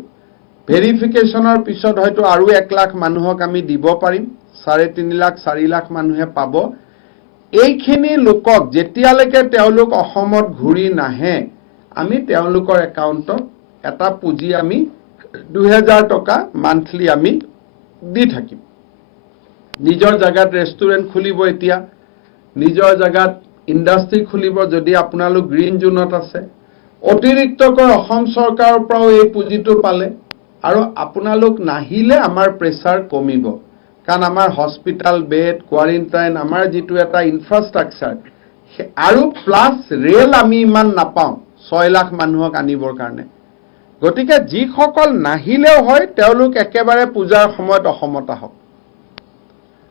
ভেৰিফিকেশনৰ পিছত হয়তো আৰু 1 লাখ মানুহক আমি দিব পাৰিম 3.5 লাখ 4 লাখ মানুহে পাব এইখিনি লোকক যেতিয়ালৈকে তেওঁলোক অসমত ঘূৰি নাহে আমি তেওঁলোকৰ একাউণ্টত এটা পুঁজি আমি 2000 টকা মান্থলি আমি দি থাকিম নিজৰ জায়গাত ৰেষ্টুৰেন্ট খুলিব এতিয়া নিজৰ জায়গাত ইন্ডাষ্ট্ৰি খুলিব যদি আপোনালোক গ্ৰীণ জোনত আছে অতিৰিক্তকৈ অসম চৰকাৰৰ পৰাও এই পুঁজিটো পালে আৰু আপোনালোক নাহিলে আমাৰ প্ৰেছাৰ কমিব কাৰণ আমাৰ হস্পিটাল বেড কোৱাৰেণ্টাইন আমাৰ যেটো এটা ইনফ্ৰাষ্ট্ৰাকচাৰ আৰু প্লাস ৰেল আমি ইমান নাপাওঁ 6 লাখ মানুহক আনিবৰ কাৰণে গতিকে যিসকল নাহিলেও হয় তেওঁলোক একেবাৰে পূজাৰ সময়ত অসমত আহক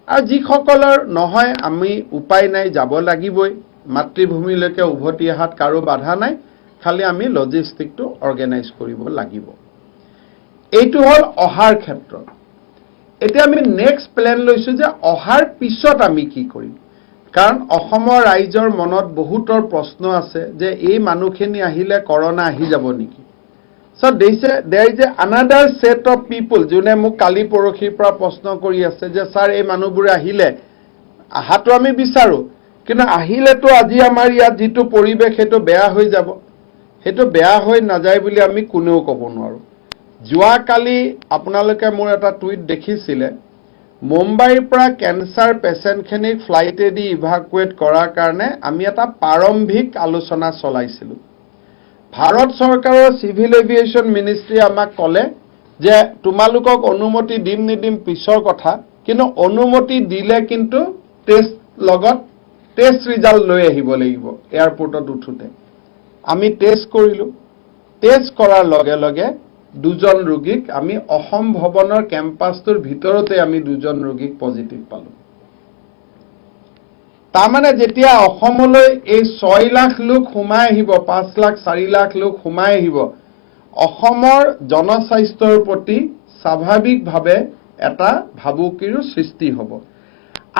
আৰু যিসকলৰ নহয় আমি উপায় নাই যাব লাগিবই মাতৃভূমিলৈকে উভতি আহাত কাৰো বাধা নাই খালি আমি লজিষ্টিকটো অৰ্গেনাইজ কৰিব লাগিব এইটো হল অহাৰ ক্ষেত্ৰত এতিয়া আমি নেক্সট প্ল্যান লৈছো যে অহাৰ পিছত আমি কি কৰিম কাৰণ অসমৰ ৰাইজৰ মনত বহুতৰ প্ৰশ্ন আছে যে এই মানুহখিনি আহিলে কৰোনা আহি যাব নেকি So there is another set of people june muk kali porokhir pra proshno kori ase je sir ei manubure ahile ahato ami bisaru kina ahile to aji amar yat jitu poribesh heto beya hoi jabo heto beya hoi najai boli ami kuneo kobo noaru jua kali apnaloke mor eta tweet dekhisile Mumbai pra cancer patient khenik flight e di evacuate korar karone ami eta parambhik alochona cholaisilu Bharat সৰকাৰৰ civil aviation ministry আমাক কলে যে তোমালোকক অনুমতি দিম নিদিম পিছৰ কথা কিন্তু অনুমতি দিলে কিন্তু টেষ্ট ৰিজাল্ট লৈ আহিব লাগিব এয়াৰপৰ্টত উঠুতে আমি টেষ্ট কৰিলো টেষ্ট কৰাৰ লগে লগে দুজন ৰোগীক আমি অসম ভৱনৰ কেম্পাছটোৰ ভিতৰতে আমি দুজন ৰোগীক পজিটিভ পালো তাৰমানে যেতিয়া অসমলৈ এই 6 লাখ লোক হুমাই আহিব 5 লাখ 4 লাখ লোক হুমাই আহিব অসমৰ জনস্বাস্থ্যৰ প্ৰতি স্বাভাৱিকভাৱে এটা ভাবুকিৰ সৃষ্টি হ'ব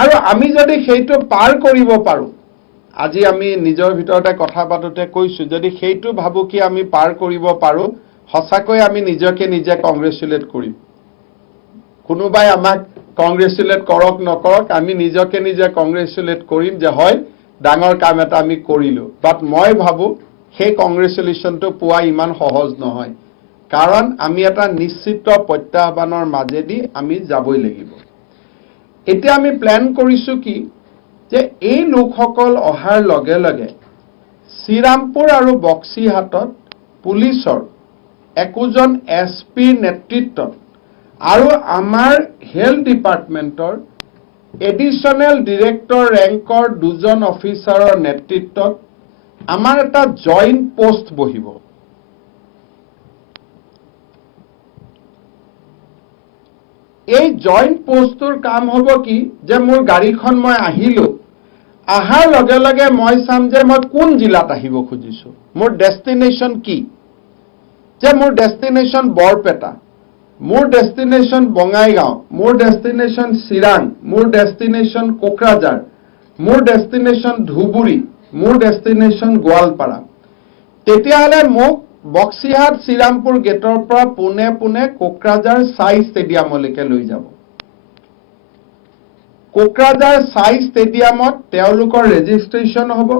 আৰু আমি যদি সেইটো পাৰ কৰিব পাৰো আজি আমি নিজৰ ভিতৰতে কথা পাতোতে কৈছো যদি সেইটো ভাবুকি আমি পাৰ কৰিব পাৰো হসাকৈ আমি নিজকে নিজে কংগ্ৰেচুলেট কৰিম কোনোবাই আমাক কংগ্ৰেচুলেট কৰক নকৰক আমি নিজকে নিজে কংগ্ৰেচুলেট কৰিম যে হয় ডাঙৰ কাম এটা আমি কৰিলো বাট মই ভাবো সেই কংগ্ৰেচুলেশনটো পোৱা ইমান সহজ নহয় কাৰণ আমি এটা নিশ্চিত প্ৰত্যাহ্বানৰ মাজেদি আমি যাবই লাগিব এতিয়া আমি প্ল্যান কৰিছো কি যে এই লোকসকল অহাৰ লগে লগে শ্ৰীৰামপুৰ আৰু বক্সিহাটত পুলিচৰ একোজন এছপি নেতৃত্বত আৰু আমাৰ হেলথ ডিপাৰ্টমেন্টৰ এডিশনাল ডিৰেক্টৰ ৰেংকৰ দুজন অফিচাৰৰ নেতৃত্বত আমাৰ এটা জইন্ট পোষ্ট বহিব এই জইন্ট পোষ্টৰ কাম হ'ব কি যে মোৰ গাড়ীখন মই আহিলো আহাৰ লগে লগে মই চাম যে মই কোন জিলাত আহিব খুজিছো মোৰ ডেষ্টিনেশ্যন কি যে মোৰ ডেষ্টিনেশ্যন বৰপেটা মোৰ ডেষ্টিনেশ্যন বঙাইগাঁও মোৰ ডেষ্টিনেশ্যন চিৰাং মোৰ ডেষ্টিনেশ্যন কোকৰাঝাৰ মোৰ ডেষ্টিনেশ্যন ধুবুৰী মোৰ ডেষ্টিনেশ্যন গোৱালপাৰা তেতিয়াহলে মোক বক্সিহাট শ্ৰীৰামপুৰ গেটৰ পৰা পুনে পুনে কোকৰাঝাৰ সাই ষ্টেডিয়ামলৈকে লৈ যাব কোকৰাঝাৰ সাই ষ্টেডিয়ামত তেওঁলোকৰ ৰেজিষ্ট্ৰেচন হ'ব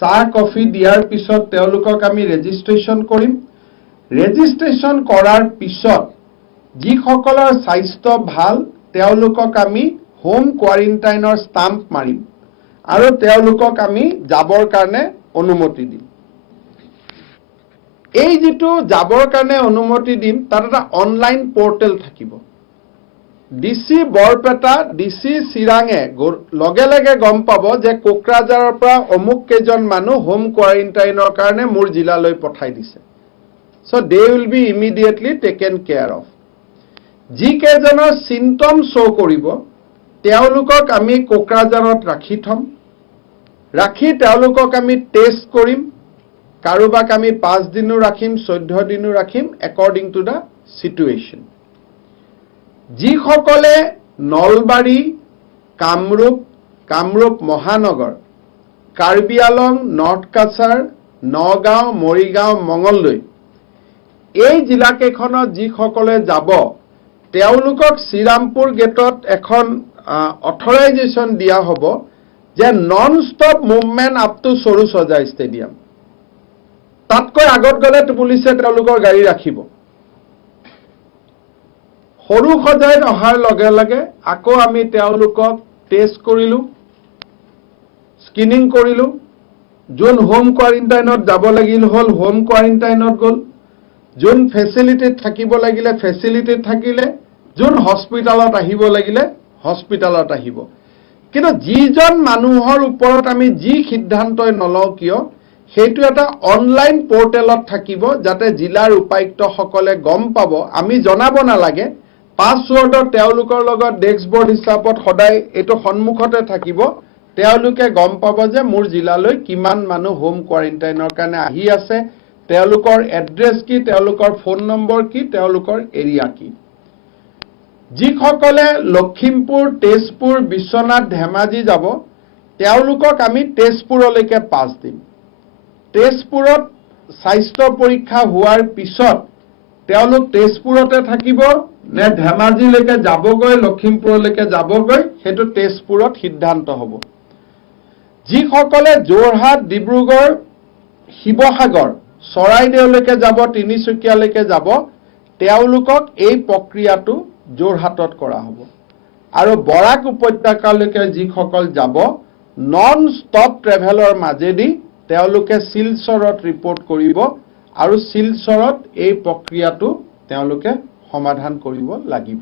চাহ কফি দিয়াৰ পিছত তেওঁলোকক আমি ৰেজিষ্ট্ৰেচন কৰিম ৰেজিষ্ট্ৰেচন কৰাৰ পিছত যিসকলৰ স্বাস্থ্য ভাল তেওঁলোকক আমি হোম কোৱাৰেণ্টাইনৰ ষ্টাম্প মাৰিম আৰু তেওঁলোকক আমি যাবৰ কাৰণে অনুমতি দিম এই যেটো যাবৰ কাৰণে অনুমতি দিম তাত এটা অনলাইন পোৰ্টেল থাকিব ডিসি বৰপেটা ডিসি চিৰাঙে লগে লগে গম পাব যে কোকৰাঝাৰৰ পৰা অমুক কেজন মানুহ হোম কোৱাৰেণ্টাইনৰ কাৰণে মোৰ জিলালৈ পঠাই দিছে so they will be immediately taken care of যি কেজনৰ সিম্পটম শো কৰিব তেওঁলোকক আমি কোকৰাঝাৰত ৰাখি থম ৰাখি তেওঁলোকক আমি টেষ্ট কৰিম কাৰোবাক আমি 5 দিনো ৰাখিম 14 দিনো ৰাখিম according to the situation যি সকলে নলবাৰী কামৰূপ মহানগৰ কাৰ্বি আলং নৰ্থ কাছাৰ নগাঁও মৰিগাঁও মঙলদৈ এই জিলাকেখনত যি সকলে যাব তেওঁলোকক শ্ৰীৰামপুৰ গেটত এখন অথৰাইজেশ্যন দিয়া হ'ব যে non stop movement up to সৰু সজাই ষ্টেডিয়াম তাতকৈ আগত গলে পুলিচে তেওঁলোকৰ গাড়ী ৰাখিব সৰু সজাই অহাৰ লগে লগে আকৌ আমি তেওঁলোকক টেষ্ট কৰিলো স্ক্ৰিনিং কৰিলো যোন হোম কোৱাৰেণ্টাইনত যাব লাগিল হল হোম কোৱাৰেণ্টাইনত গল যোন ফেচিলিটিত থাকিব লাগিলে ফেচিলিটিত থাকিলে যোন হস্পিটালত আহিব লাগিলে হস্পিটালত আহিব কিন্তু যিজন মানুহৰ ওপৰত আমি যি সিদ্ধান্তই নলও কিয় সেইটো এটা অনলাইন পোৰ্টেলত থাকিব যাতে জিলাৰ উপায়ুক্ত সকলে গম পাব আমি জনাব নালাগে পাছৱৰ্ডত তেওঁলোকৰ লগত ডেস্কবোৰ্ড হিচাপত সদায় এটো সন্মুখতে থাকিব তেওঁলোকে গম পাব যে মোৰ জিলালৈ কিমান মানুহ হোম কোৱাৰেণ্টাইনৰ কাৰণে আহি আছে তেওঁলোকৰ এড্ৰেছ কি, তেওঁলোকৰ ফোন নম্বৰ কি, তেওঁলোকৰ এৰিয়া কি। যিসকলে লখিমপুৰ, তেজপুৰ, বিশ্বনাথ, ধেমাজি যাব, তেওঁলোকক আমি তেজপুৰলৈকে পাছ দিম। তেজপুৰত স্বাস্থ্য পৰীক্ষা হোৱাৰ পিছত তেওঁলোক তেজপুৰতে থাকিব নে ধেমাজিলৈকে যাবগৈ, লখিমপুৰলৈকে যাবগৈ, সেইটো তেজপুৰত সিদ্ধান্ত হ'ব। যিসকলে যোৰহাট, ডিব্ৰুগড়, শিৱসাগৰ, চৰাইদেউলৈকে যাব, তিনিচুকীয়ালৈকে যাব, তেওঁলোকক এই প্ৰক্ৰিয়াটো যোৰহাটত কৰা হ'ব। আৰু বৰাক উপত্যকালৈকে যিসকল যাব, নন ষ্টপ ট্ৰেভেলৰ মাজেদি তেওঁলোকে শিলচৰত ৰিপৰ্ট কৰিব আৰু শিলচৰত এই প্ৰক্ৰিয়াটো তেওঁলোকে সমাধান কৰিব লাগিব।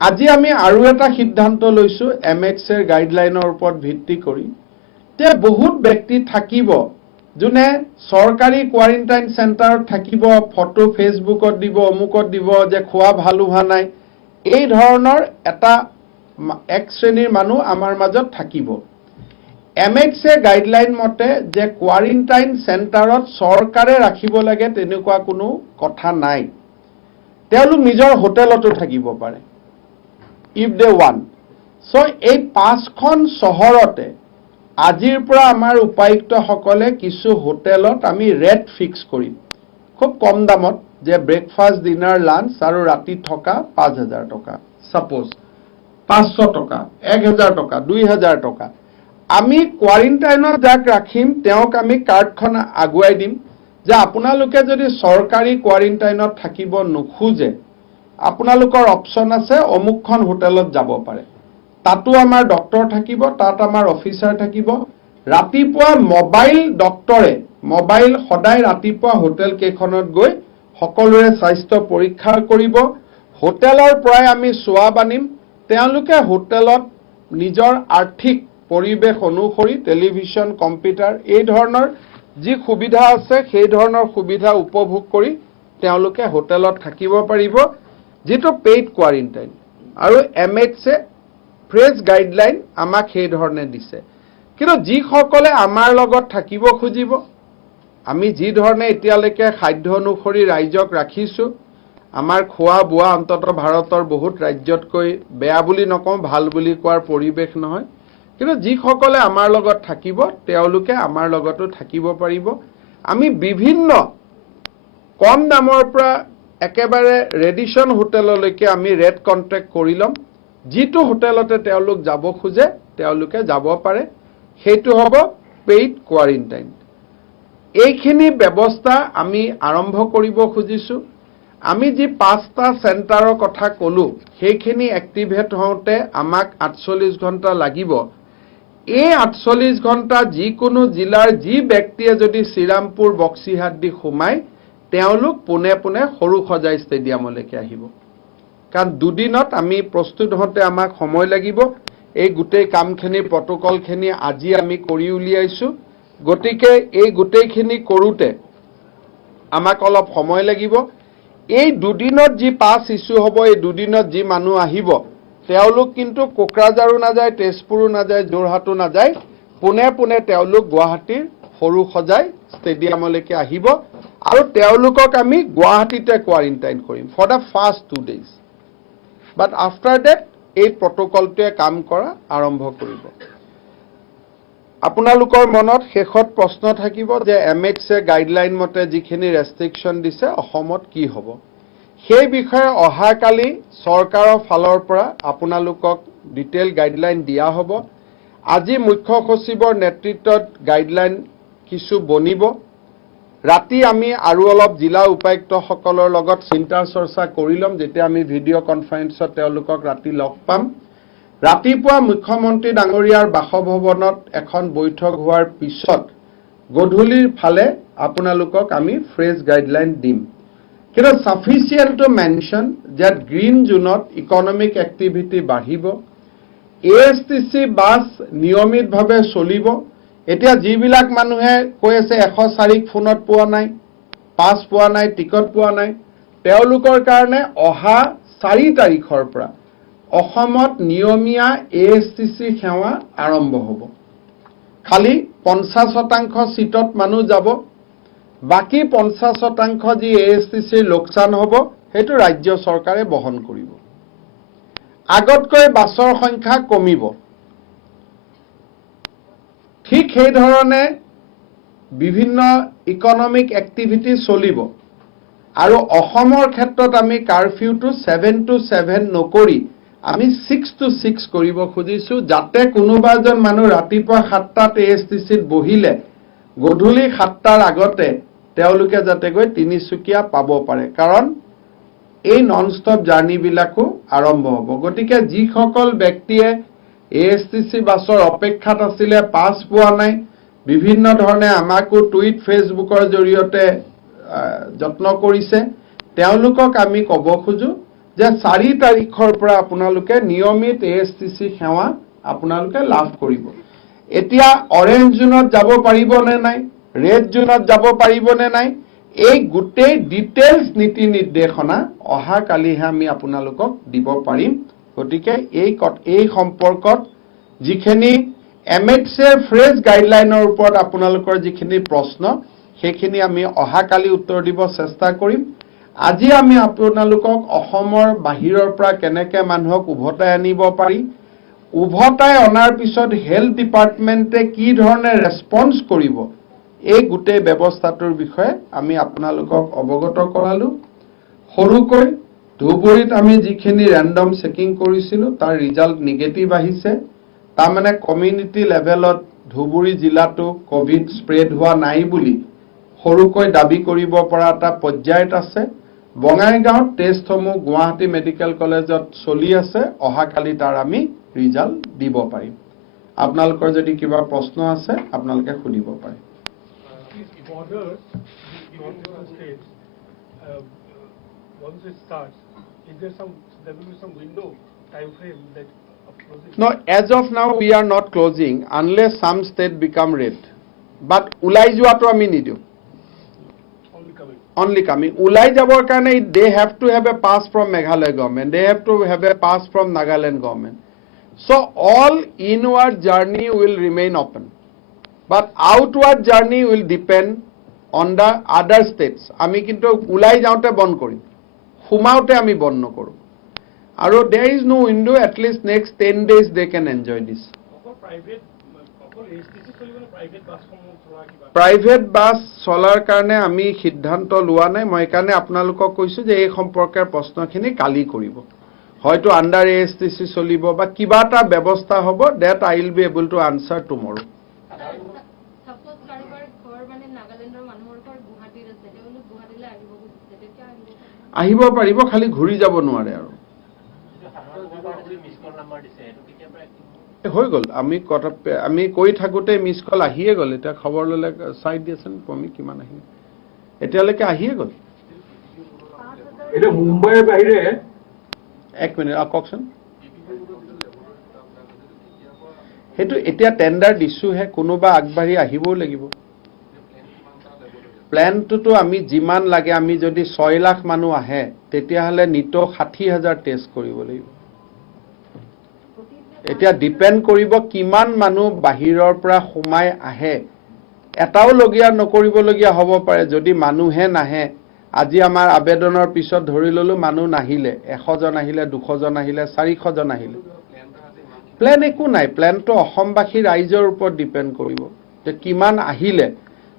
আজি আমি আৰু এটা সিদ্ধান্ত লৈছো MHৰ গাইডলাইনৰ ওপৰত ভিত্তি কৰি, যে বহুত ব্যক্তি থাকিব যোনে চৰকাৰী কোৱাৰেণ্টাইন চেণ্টাৰত থাকিব, ফটো ফেচবুকত দিব, অমুকত দিব যে খোৱা ভাল হোৱা নাই, এই ধৰণৰ এটা এক শ্ৰেণীৰ মানুহ আমাৰ মাজত থাকিব। MHে গাইডলাইন মতে যে কোৱাৰেণ্টাইন চেণ্টাৰত চৰকাৰে ৰাখিব লাগে তেনেকুৱা কোনো কথা নাই। তেওঁলোক নিজৰ হোটেলতো থাকিব পাৰে ইফ দে ওৱান। সো এই 5খন চহৰতে আজিৰ পৰা আমাৰ উপায়ুক্তসকলে কিছু হোটেলত আমি ৰেট ফিক্স কৰিম খুব কম দামত, যে ব্ৰেকফাষ্ট, ডিনাৰ, লাঞ্চ আৰু ৰাতি থকা 5,000 টকা, সাপোজ 500 টকা, 1,000 টকা, 2,000 টকা। আমি কোৱাৰেণ্টাইনত যাক ৰাখিম তেওঁক আমি কাৰ্ডখন আগুৱাই দিম যে আপোনালোকে যদি চৰকাৰী কোৱাৰেণ্টাইনত থাকিব নোখোজে, আপোনালোকৰ অপশ্যন আছে, অমুকখন হোটেলত যাব পাৰে। তাতো আমাৰ ডক্টৰ থাকিব, তাত আমাৰ অফিচাৰ থাকিব। ৰাতিপুৱা মোবাইল ডক্টৰে, মোবাইল সদায় ৰাতিপুৱা হোটেল কেইখনত গৈ সকলোৰে স্বাস্থ্য পৰীক্ষা কৰিব। হোটেলৰ পৰাই আমি সোৱাব আনিম। তেওঁলোকে হোটেলত নিজৰ আৰ্থিক পৰিৱেশ অনুসৰি টেলিভিছন, কম্পিউটাৰ এই ধৰণৰ যি সুবিধা আছে সেই ধৰণৰ সুবিধা উপভোগ কৰি তেওঁলোকে হোটেলত থাকিব পাৰিব, যেটো পেইড কোৱাৰেণ্টাইন। আৰু MHে ফ্ৰেছ গাইডলাইন আমাক সেই ধৰণে দিছে। কিন্তু যিসকলে আমাৰ লগত থাকিব খুজিব, আমি যি ধৰণে এতিয়ালৈকে খাদ্য অনুসৰি ৰাইজক ৰাখিছো, আমাৰ খোৱা বোৱা অন্তত ভাৰতৰ বহুত ৰাজ্যতকৈ বেয়া বুলি নকওঁ, ভাল বুলি কোৱাৰ পৰিৱেশ নহয়। কিন্তু যিসকলে আমাৰ লগত থাকিব তেওঁলোকে আমাৰ লগতো থাকিব পাৰিব। আমি বিভিন্ন কম দামৰ পৰা একেবাৰে ৰেডিশ্যন হোটেললৈকে আমি ৰেট কন্ট্ৰেক্ট কৰি ল'ম। যিটো হোটেলতে তেওঁলোক যাব খোজে তেওঁলোকে যাব পাৰে, সেইটো হ'ব পেইড কোৱাৰেণ্টাইন। এইখিনি ব্যৱস্থা আমি আৰম্ভ কৰিব খুজিছো। আমি যি 5টা চেণ্টাৰৰ কথা ক'লো সেইখিনি এক্টিভেট হওঁতে আমাক 48 ঘণ্টা লাগিব। এই 48 ঘণ্টা যিকোনো জিলাৰ যি ব্যক্তিয়ে যদি শ্ৰীৰামপুৰ, বক্সিহাট দি সোমায় তেওঁলোক পোনে পোনে সৰুসজাই ষ্টেডিয়ামলৈকে আহিব। কাৰণ দুদিনত আমি প্ৰস্তুত হওঁতে আমাক সময় লাগিব। এই গোটেই কামখিনি, প্ৰটোকলখিনি আজি আমি কৰি উলিয়াইছো। গতিকে এই গোটেইখিনি কৰোঁতে আমাক অলপ সময় লাগিব। এই দুদিনত যি পাছ ইস্যু হ'ব, এই দুদিনত যি মানুহ আহিব তেওঁলোক কিন্তু কোকৰাঝাৰো নাযায়, তেজপুৰো নাযায়, যোৰহাটো নাযায়, পোনে পোনে তেওঁলোক গুৱাহাটীৰ সৰুসজাই ষ্টেডিয়ামলৈকে আহিব আৰু তেওঁলোকক আমি গুৱাহাটীতে কোৱাৰেণ্টাইন কৰিম for the first 2 days। But after that এই প্ৰটোকলটোৱে কাম কৰা আৰম্ভ কৰিব। আপোনালোকৰ মনত শেষত প্ৰশ্ন থাকিব যে MHে গাইডলাইন মতে যিখিনি ৰেষ্ট্ৰিকশ্যন দিছে অসমত কি হ'ব। সেই বিষয়ে অহাকালি চৰকাৰৰ ফালৰ পৰা আপোনালোকক ডিটেইল গাইডলাইন দিয়া হ'ব। আজি মুখ্য সচিবৰ নেতৃত্বত গাইডলাইন কিছু বনিব। ৰাতি আমি আৰু অলপ জিলা উপায়ুক্তসকলৰ লগত চিন্তা চৰ্চা কৰি ল'ম, যেতিয়া আমি ভিডিঅ' কনফাৰেন্সত তেওঁলোকক ৰাতি লগ পাম। ৰাতিপুৱা মুখ্যমন্ত্ৰী ডাঙৰীয়াৰ বাসভৱনত এখন বৈঠক হোৱাৰ পিছত গধূলিৰ ফালে আপোনালোকক আমি ফ্ৰেছ গাইডলাইন দিম। কিন্তু সাফিচিয়েণ্ট টু মেনশ্যন যে গ্ৰীণ জোনত ইকনমিক এক্টিভিটি বাঢ়িব। ASTC বাছ নিয়মিতভাৱে চলিব। এতিয়া যিবিলাক মানুহে কৈ আছে 104ক ফোনত পোৱা নাই, পাছ পোৱা নাই, টিকট পোৱা নাই, তেওঁলোকৰ কাৰণে অহা 4 তাৰিখৰ পৰা অসমত নিয়মীয়া ASTC সেৱা আৰম্ভ হ'ব। খালি 50% সিটত মানুহ যাব। বাকি 50% যি ASTCৰ লোকচান হ'ব সেইটো ৰাজ্য চৰকাৰে বহন কৰিব আগতকৈ বাছৰ সংখ্যা কমিব ঠিক সেই ধৰণে বিভিন্ন ইকনমিক এক্টিভিটি চলিব আৰু অসমৰ ক্ষেত্ৰত আমি কাৰফিউটো 7 to 7 নকৰি আমি 6 to 6 কৰিব খুজিছো যাতে কোনোবা এজন মানুহ ৰাতিপুৱা 7টাত ASTCত বহিলে গধূলি 7টাৰ আগতে তেওঁলোকে যাতে গৈ তিনিচুকীয়া পাব পাৰে কাৰণ এই নন ষ্টপ জাৰ্নি বিলাকো আৰম্ভ হ'ব গতিকে যিসকল ব্যক্তিয়ে ASTC বাছৰ অপেক্ষাত আছিলে পাছ পোৱা নাই বিভিন্ন ধৰণে আমাকো টুইট ফেসবুকৰ জৰিয়তে যত্ন কৰিছে তেওঁলোকক আমি ক'ব খুজো যে 4 তাৰিখৰ পৰা আপোনালোকে নিয়মিত ASTC সেৱা আপোনালোকে লাভ কৰিব এতিয়া অৰেঞ্জ জোনত যাব পাৰিব নে নাই ৰেড জোনত যাব পাৰিব নে নাই এই গোটেই ডিটেইলছ নীতি নিৰ্দেশনা অহা কালিহে আমি আপোনালোকক দিব পাৰিম গতিকে এই সম্পৰ্কত যিখিনি MHCৰ ফ্ৰেজ গাইডলাইনৰ ওপৰত আপোনালোকৰ যিখিনি প্ৰশ্ন সেইখিনি আমি অহা কালি উত্তৰ দিব চেষ্টা কৰিম আজি আমি আপোনালোকক অসমৰ বাহিৰৰ পৰা কেনেকৈ মানুহক উভতাই আনিব পাৰি উভতাই অনাৰ পিছত হেলথ ডিপাৰ্টমেণ্টে কি ধৰণে ৰেসপন্স কৰিব এই গোটেই ব্যৱস্থাটোৰ বিষয়ে আমি আপোনালোকক অৱগত কৰালো সৰুকৈ ধুবুৰীত আমি যিখিনি ৰেন্ডম চেকিং কৰিছিলো তাৰ ৰিজাল্ট নেগেটিভ আহিছে তাৰ মানে কমিউনিটি লেভেলত ধুবুৰী জিলাটো কোভিড স্প্ৰেড হোৱা নাই বুলি সৰুকৈ দাবী কৰিব পৰা এটা পৰ্যায়ত আছে বঙাইগাঁৱত টেষ্টসমূহ গুৱাহাটী মেডিকেল কলেজত চলি আছে অহা কালি তাৰ আমি ৰিজাল্ট দিব পাৰিম আপোনালোকৰ যদি কিবা প্ৰশ্ন আছে আপোনালোকে সুধিব পাৰে Borders between states, once it starts, there will be some window, time frame that of closing? No, as of now we are not closing unless some state become red. But ulai joato ami nidiu. Only coming. Ulai jabor karone they have to have a pass from Meghalaya government. They have to have a pass from Nagaland government. So all inward journey will remain open. But outward journey will depend on the other states. Ami kintu ulai jaote bon korim. Humaute ami bon nokoro. Aro there is no window at least next 10 days they can enjoy this. Private bus solar karone ami siddhanto lua nai moi karone apnalukok koisu je ei সম্পৰ্কৰ প্ৰশ্নখিনি কালি কৰিব হয়তো under ASTC চলিব বা কিবা এটা ব্যৱস্থা হ'ব that I will be able to answer tomorrow. আহিব পাৰিব খালি ঘূৰি যাব নোৱাৰে আৰু হৈ গল আমি কৈ থাকোতে মিছ কল আহিয়ে গল এটা খবৰ ললে চাই দিয়েছেন পমি কিমান আহিল এতিয়ালৈকে আহিয়ে গল এটা মুম্বাইৰ বাহিৰে এক মিনিট কওকচোন হেতু এতিয়া টেন্ডাৰ দিছো হে কোনোবা আগবাঢ়ি আহিবও লাগিব প্ল্যানটো আমি যিমান লাগে আমি যদি 6 লাখ মানুহ আহে তেতিয়া হলে নিটো 60000 টেষ্ট কৰিব লাগিব এতিয়া ডিপেন্ড কৰিব কিমান মানুহ বাহিৰৰ পৰা সোমাই আহে এটাও লগিয়া নকৰিব লগিয়া হ'ব পাৰে যদি মানুহে নাহে আজি আমাৰ আবেদনৰ পিছত ধৰি ললো মানুহ নাহিলে 100 জন আহিলে 200 জন আহিলে 400 জন আহিলে প্ল্যান একো নাই প্ল্যানটো অসমবাসী ৰাইজৰ ওপৰত ডিপেন্ড কৰিব যে কিমান আহিলে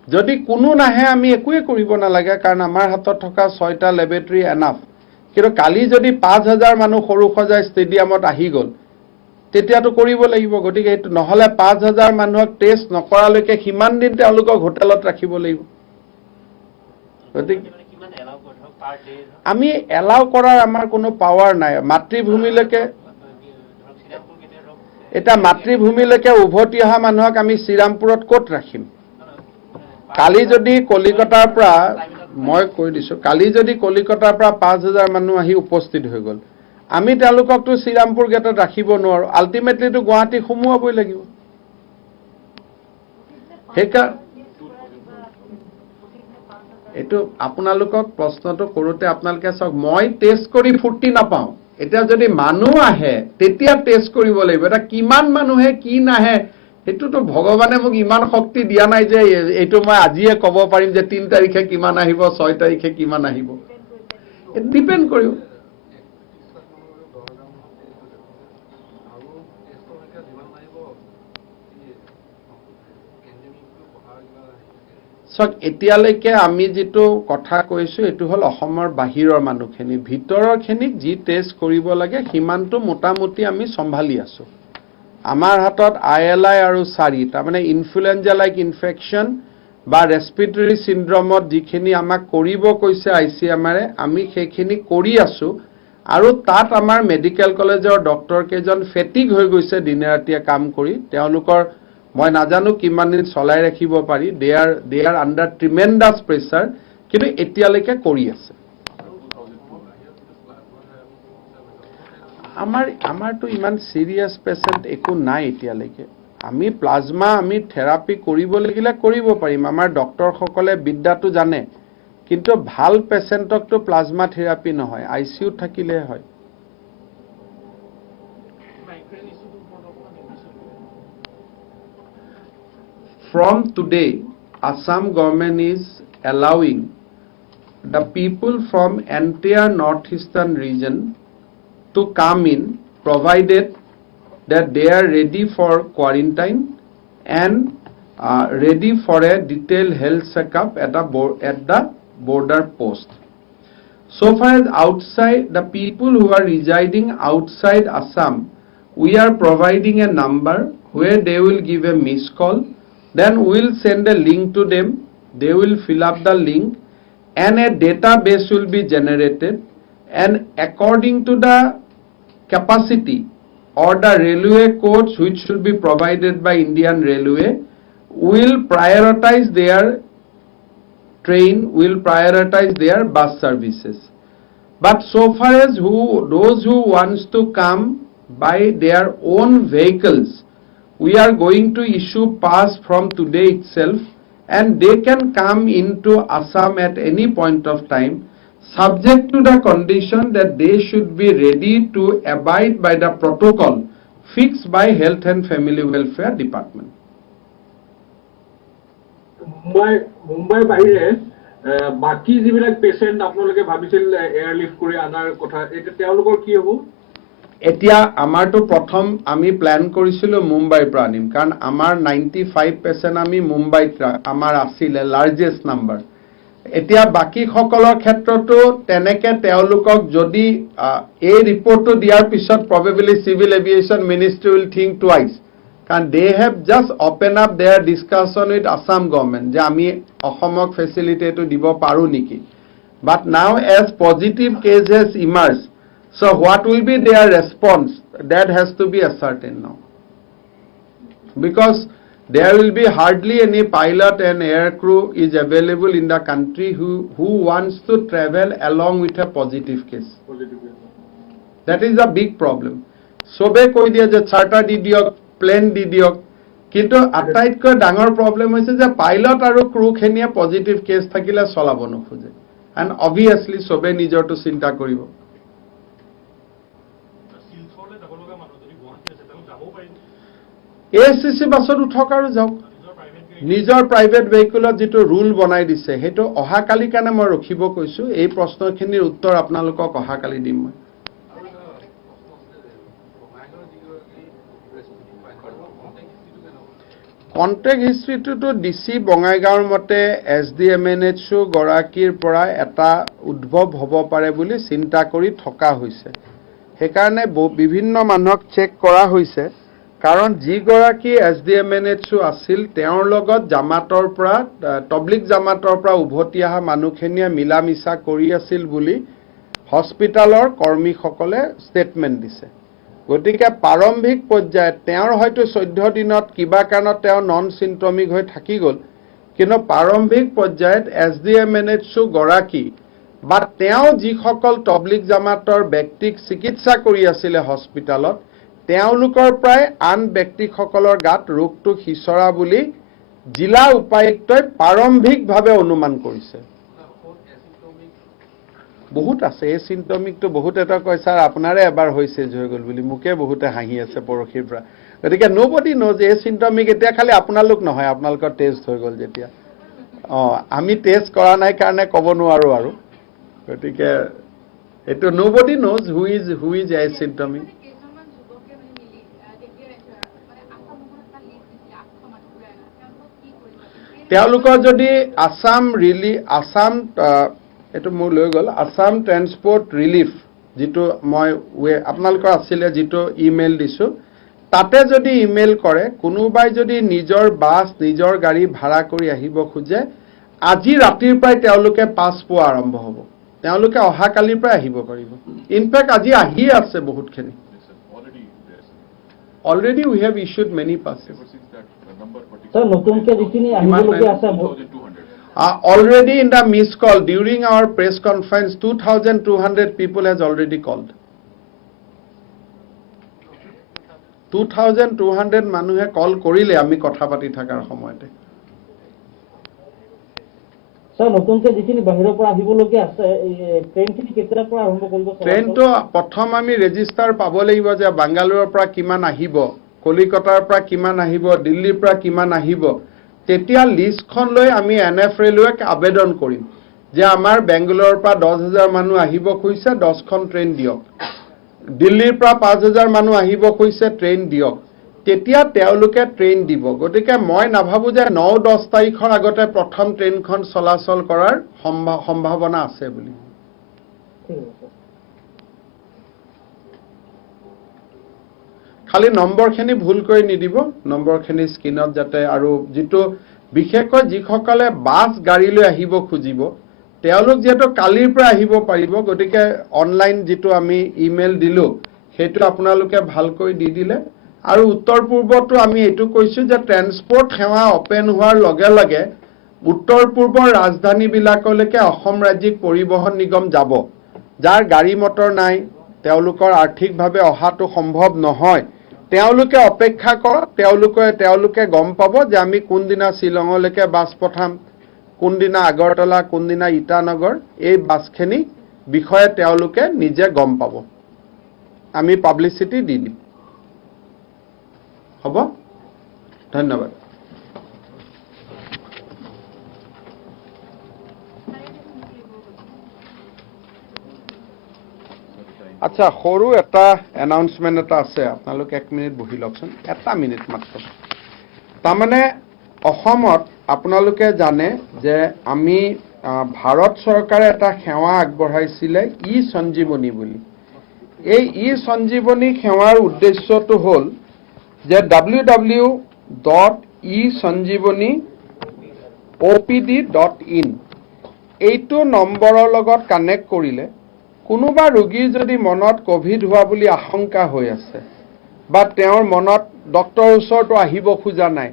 যদি কোনো নাহে আমি একোৱে কৰিব নালাগে কাৰণ আমাৰ হাতত থকা 6টা ল্যাবৰেটৰী এনাফ কিন্তু কালি যদি 5000 মানুহ সৰুখজাই ষ্টেডিয়ামত আহি গল তেতিয়াটো কৰিব লাগিব গতিকে এটো নহলে 5000 মানুহক টেষ্ট নকৰালৈকে কিমান দিন তেওঁলোকক হোটেলত ৰাখিব লাগিব গতিকে আমি এলাউ কৰাৰ আমাৰ কোনো পাৱাৰ নাই মাতৃভূমিলৈকে এটা মাতৃভূমিলৈকে উভতি অহা মানুহক আমি শ্ৰীৰামপুৰত ক'ত ৰাখিম কালি যদি কলিকতাৰ পৰা মই কৈ দিছো কালি যদি কলিকতাৰ পৰা 5000 মানুহ আহি উপস্থিত হৈ গল আমি তেওঁলোককটো শ্ৰীৰামপুৰ গেটত ৰাখিব নোৱাৰো আলটিমেটলি তো গুৱাহাটী সোমুৱাবই লাগিব হেকা এটো আপোনালোকক প্ৰশ্নটো কৰোতে আপোনালোকে সক মই টেষ্ট কৰি ফুটি নাপাও এতিয়া যদি মানুহ আহে তেতিয়া টেষ্ট কৰিব লাগিব এটা কিমান মানুহে কি নাহে এইটোতো ভগৱানে মোক ইমান শক্তি দিয়া নাই যে এইটো মই আজিয়ে ক'ব পাৰিম যে 3 তাৰিখে কিমান আহিব 6 তাৰিখে কিমান আহিব ডিপেন্ড কৰিব সক এতিয়ালৈকে আমি যেটো কথা কৈছো এটো হল অসমৰ বাহিৰৰ মানুহখিনি ভিতৰৰখিনিক যি টেষ্ট কৰিব লাগে হিমানটো মোটামুটি আমি সম্ভালি আছো আমাৰ হাতত আইএলআই আৰু সাৰি তাৰ মানে ইনফ্লুয়েঞ্জা লাইক ইনফেকশন বা ৰেসপিৰেটৰি সিনড্ৰোমত যিখিনি আমাক কৰিব কৈছে আইসিএমআৰে আমি সেইখিনি কৰি আছো আৰু তাত আমাৰ মেডিকেল কলেজৰ ডক্টৰ কেজন ফেটিগ হৈ গৈছে দিনে ৰাতিয়ে কাম কৰি তেওঁলোকৰ মই নাজানো কিমান দিন চলাই ৰাখিব পাৰি দে আৰ আন্ডাৰ ট্ৰিমেন্ডাস প্ৰেছাৰ কিন্তু এতিয়ালৈকে কৰি আছে আমাৰটো ইমান সিৰিয়াস পেশেন্ট একো নাই এতিয়ালৈকে আমি প্লাজমা আমি থেৰাপি কৰিব লাগিলে কৰিব পাৰিম আমাৰ ডক্টৰ সকলে বিদ্যাটো জানে কিন্তু ভাল পেশেন্টকটো প্লাজমা থেৰাপি নহয় আইসিইউ থাকিলে হয় From today, Assam government is allowing the people from entire northeastern region to come in, provided that they are ready for quarantine and ready for a detailed health checkup at the border post. So far as outside the people who are residing outside Assam, we are providing a number where they will give a missed call. Then we'll send a link to them, they will fill up the link and a database will be generated and according to the capacity or the railway codes which should be provided by Indian Railway, will prioritize their train, will prioritize their bus services. But so far as those who wants to come by their own vehicles, we are going to issue pass from today itself and they can come into Assam at any point of time subject to the condition that they should be ready to abide by the protocol fixed by Health and Family Welfare Department. Mumbai বাহিৰে বাকি যিবিলাক patient আপোনালোকে ভাবিছিল airlift কৰি আনাৰ কথা এটা তেওঁলোকৰ কি হ'ব এতিয়া আমাৰটো প্ৰথম আমি প্ল্যান কৰিছিলো মুম্বাইৰ পৰা আনিম কাৰণ আমাৰ 95% আমি মুম্বাইত আমাৰ আছিল লাৰ্জেষ্ট নাম্বাৰ এতিয়া বাকি সকলৰ ক্ষেত্ৰতো তেনেকে তেওঁলোকক যদি এই ৰিপৰ্টটো দিয়াৰ পিছত probably civil aviation ministry will think twice কাৰণ they have just open up their discussion with Assam government যে আমি অসমক ফেচিলিটিটো দিব পাৰো নেকি but now as positive case has emerged. So what will be their response? That has to be ascertained now. Because there will be hardly any pilot and air crew is available in the country who wants to travel along with a positive case. That is a big problem. Sobe koi diya je charter di diyok, plane di diyok. Kintu ataitko dangor problem hoise je pilot aru crew kheniye positive case thakile cholabo nokhoje. And obviously sobe nijor to chinta koribo. ASC বাছত উঠক আৰু যাওক নিজৰ private ভেহিকলত যেটো rule বনাই দিছে হেটো অহাকালি কাৰণে মই ৰখিব কৈছো এই প্ৰশ্নখিনিৰ উত্তৰ আপোনালোকক অহাকালি দিম মই কন্টেক্ট হিষ্ট্ৰিটো ডিসি বঙাইগাঁৱৰ মতে এছডিএমএনএইচও গৰাকীৰ পৰা এটা উদ্ভৱ হ'ব পাৰে বুলি চিন্তা কৰি থকা হৈছে সেইকাৰণে বিভিন্ন মানুহক চেক কৰা হৈছে কাৰণ যি গৰাকী এছডিএমএনএইচও আছিল তেওঁৰ লগত জামাতৰ পৰা তবলিগ জামাতৰ পৰা উভতি অহা মানুহখিনিয়ে মিলামিছা কৰি আছিল বুলি হস্পিটালৰ কৰ্মীসকলে ষ্টেটমেন্ট দিছে গতিকে প্ৰাৰম্ভিক পৰ্যায়ত তেওঁৰ হয়তো 14 দিনত কিবা কাৰণত তেওঁ নন সিম্পটমিক হৈ থাকি গল কিন্তু প্ৰাৰম্ভিক পৰ্যায়ত এছডিএমএনএইচও গৰাকী বা তেওঁ যিসকল তবলিগ জামাতৰ ব্যক্তিক চিকিৎসা কৰি আছিল হস্পিটালত তেওঁলোকৰ প্ৰায় আন ব্যক্তিসকলৰ গাত ৰোগটো হিচৰা বুলি জিলা উপায়ুক্তই প্ৰাৰম্ভিকভাৱে অনুমান কৰিছে বহুত আছে এচিম্পটমিকটো বহুত এটা কয় স্যাৰ আপোনাৰে এবাৰ হৈছে হৈ গ'ল বুলি মোকে বহুতে হাঁহি আছে পৰখিৰ পৰা গতিকে নোবডি নোজ এচিম্পটমিক এতিয়া খালি আপোনালোক নহয় আপোনালোকৰ টেষ্ট হৈ গ'ল যেতিয়া আমি টেষ্ট কৰা নাই কাৰণে ক'ব নোৱাৰো আৰু গতিকে এইটো নোবডি নোজ হু ইজ এচিম্পটমিক তেওঁলোকৰ যদি আসাম এইটো মোৰ লৈ গ'ল আসাম ট্ৰেন্সপোৰ্ট ৰিলিফ যেটো মই আপোনালোকৰ আছিলে যেটো ইমেইল দিছো তাতে যদি ইমেইল কৰে কোনোবাই যদি নিজৰ বাস নিজৰ গাড়ী ভাড়া কৰি আহিব খোজে আজি ৰাতিৰ পৰাই তেওঁলোকে পাছ পোৱা আৰম্ভ হ'ব তেওঁলোকে অহা কালিৰ পৰাই আহিব পাৰিব ইনফেক্ট আজি আহি আছে বহুতখিনি already we have issued many passes sir নতুনকে যিখিনি আহিবলগীয়া আছে already in the missed call during our press conference 2200 people has already called 2200 মানুহে কল কৰিলে আমি কথা পাতি থাকাৰ সময়তে sir নতুনকে যিখিনি বাহিৰৰ পৰা আহিবলগীয়া আছে ট্ৰেইনখিনি কেতিয়াৰ পৰা আৰম্ভ কৰিব ট্ৰেইনটো প্ৰথম আমি ৰেজিষ্টাৰ পাব লাগিব যে বাংগালোৰৰ পৰা কিমান আহিব কলিকতাৰ পৰা কিমান আহিব দিল্লীৰ পৰা কিমান আহিব তেতিয়া লিষ্টখন লৈ আমি এনএফ ৰেলৱেক আবেদন কৰিম যে আমাৰ বেংগলোৰৰ পৰা 10000 মানুহ আহিব খুজিছে 10খন ট্ৰেইন দিয়ক দিল্লীৰ পৰা 5000 মানুহ আহিব খুজিছে ট্ৰেইন দিয়ক তেতিয়া তেওঁলোকে ট্ৰেইন দিব গতিকে মই নাভাবো যে 9-10 তাৰিখৰ আগতে প্ৰথম ট্ৰেইনখন চলাচল কৰাৰ সম্ভাৱনা আছে বুলি খালি নম্বৰখিনি ভুল কৰি নিদিব নম্বৰখিনি স্ক্ৰিনত যাতে আৰু যেটো বিশেষকৈ যিসকলে বাস গাড়ী লৈ আহিব খুজিব তেওঁলোক যেটো কালিৰ পৰা আহিব পাৰিব গতিকে অনলাইন যেটো আমি ইমেইল দিলো হেতু আপোনালোকে ভালকৈ দি দিলে আৰু উত্তৰ পূৰ্বটো আমি এটো কৈছো যে ট্ৰান্সপোৰ্ট সেৱা ওপেন হোৱাৰ লগে লগে উত্তৰ পূৰ্বৰ ৰাজধানী বিলাকলৈকে অসম ৰাজ্যিক পৰিবহণ নিগম যাব যাৰ গাড়ী মটৰ নাই তেওঁলোকৰ আৰ্থিকভাৱে অহাটো সম্ভৱ নহয় তেওঁলোকে অপেক্ষা কৰক তেওঁলোকে গম পাব যে আমি কোনদিনা শিলঙলৈকে বাস পঠাম কোনদিনা আগৰতলা কোনদিনা ইটানগৰ এই বাসখিনি বিষয়ে তেওঁলোকে নিজে গম পাব আমি পাব্লিসিটি দি দিম হ'ব ধন্যবাদ আচ্ছা সৰু এটা এনাউন্সমেন্ট এটা আছে আপোনালোক 1 মিনিট বহি লওকচোন এটা মিনিট মাত্ৰ তাৰমানে অসমত আপোনালোকে জানে যে আমি ভাৰত চৰকাৰে এটা সেৱা আগবঢ়াইছিলে ই সঞ্জীৱনী বুলি এই ই সঞ্জীৱনী সেৱাৰ উদ্দেশ্যটো হ'ল যে www.esanjeevani.opd.in এইটো নম্বৰৰ লগত কানেক্ট কৰিলে কোনোবা ৰোগীৰ যদি মনত কোভিড হোৱা বুলি আশংকা হৈ আছে বা তেওঁৰ মনত ডক্টৰ ওচৰটো আহিব খোজা নাই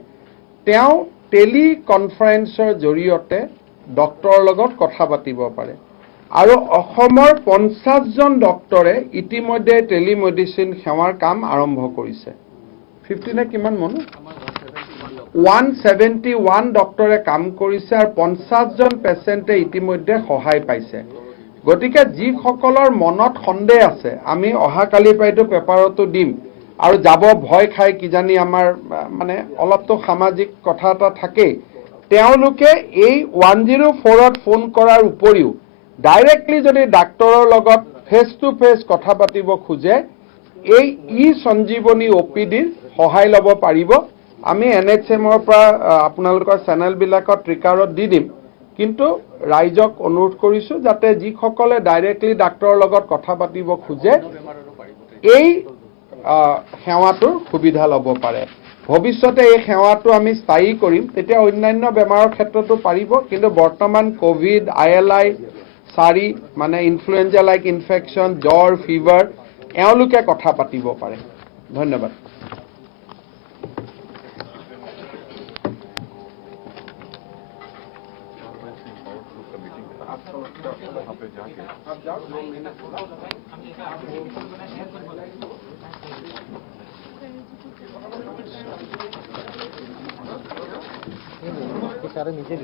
তেওঁ টেলি কনফাৰেন্সৰ জৰিয়তে ডক্টৰৰ লগত কথা পাতিব পাৰে আৰু অসমৰ 50 জন ডক্টৰে ইতিমধ্যে টেলিমেডিসিন সেৱাৰ কাম আৰম্ভ কৰিছে 50 নে কিমান মন 171 ডক্টৰে কাম কৰিছে আৰু 50 জন পেশেন্টে ইতিমধ্যে সহায় পাইছে গতিকে যিসকলৰ মনত সন্দেহ আছে আমি অহা কালি পাইতো পেপাৰতো দিম আৰু যাব ভয় খাই কিজানি আমাৰ মানে অলপতো সামাজিক কথা এটা থাকে তেওঁলোকে এই 104ত ফোন কৰাৰ উপৰিও ডাইৰেক্টলি যদি ডাক্তৰৰ লগত ফেস টু ফেস কথা পাতিব খোজে এই ই সঞ্জীৱনী ওপিডিৰ সহায় ল'ব পাৰিব আমি এনএচএমৰ পৰা আপোনালোকৰ চেনেল বিলাকত ট্ৰিকাৰত দি দিম কিন্তু ৰাইজক অনুৰোধ কৰিছো যাতে যিসকলে ডাইৰেক্টলি ডাক্তৰৰ লগত কথা পাতিব খোজে এই সেৱাটোৰ সুবিধা ল'ব পাৰে ভৱিষ্যতে এই সেৱাটো আমি স্থায়ী কৰিম তেতিয়া অন্যান্য বেমাৰৰ ক্ষেত্ৰতো পাৰিব কিন্তু বৰ্তমান কোভিড আইএলআই সাৰি মানে ইনফ্লুয়েঞ্জা লাইক ইনফেকশন জ্বৰ ফিভাৰ এওঁলোকে কথা পাতিব পাৰে ধন্যবাদ নিজে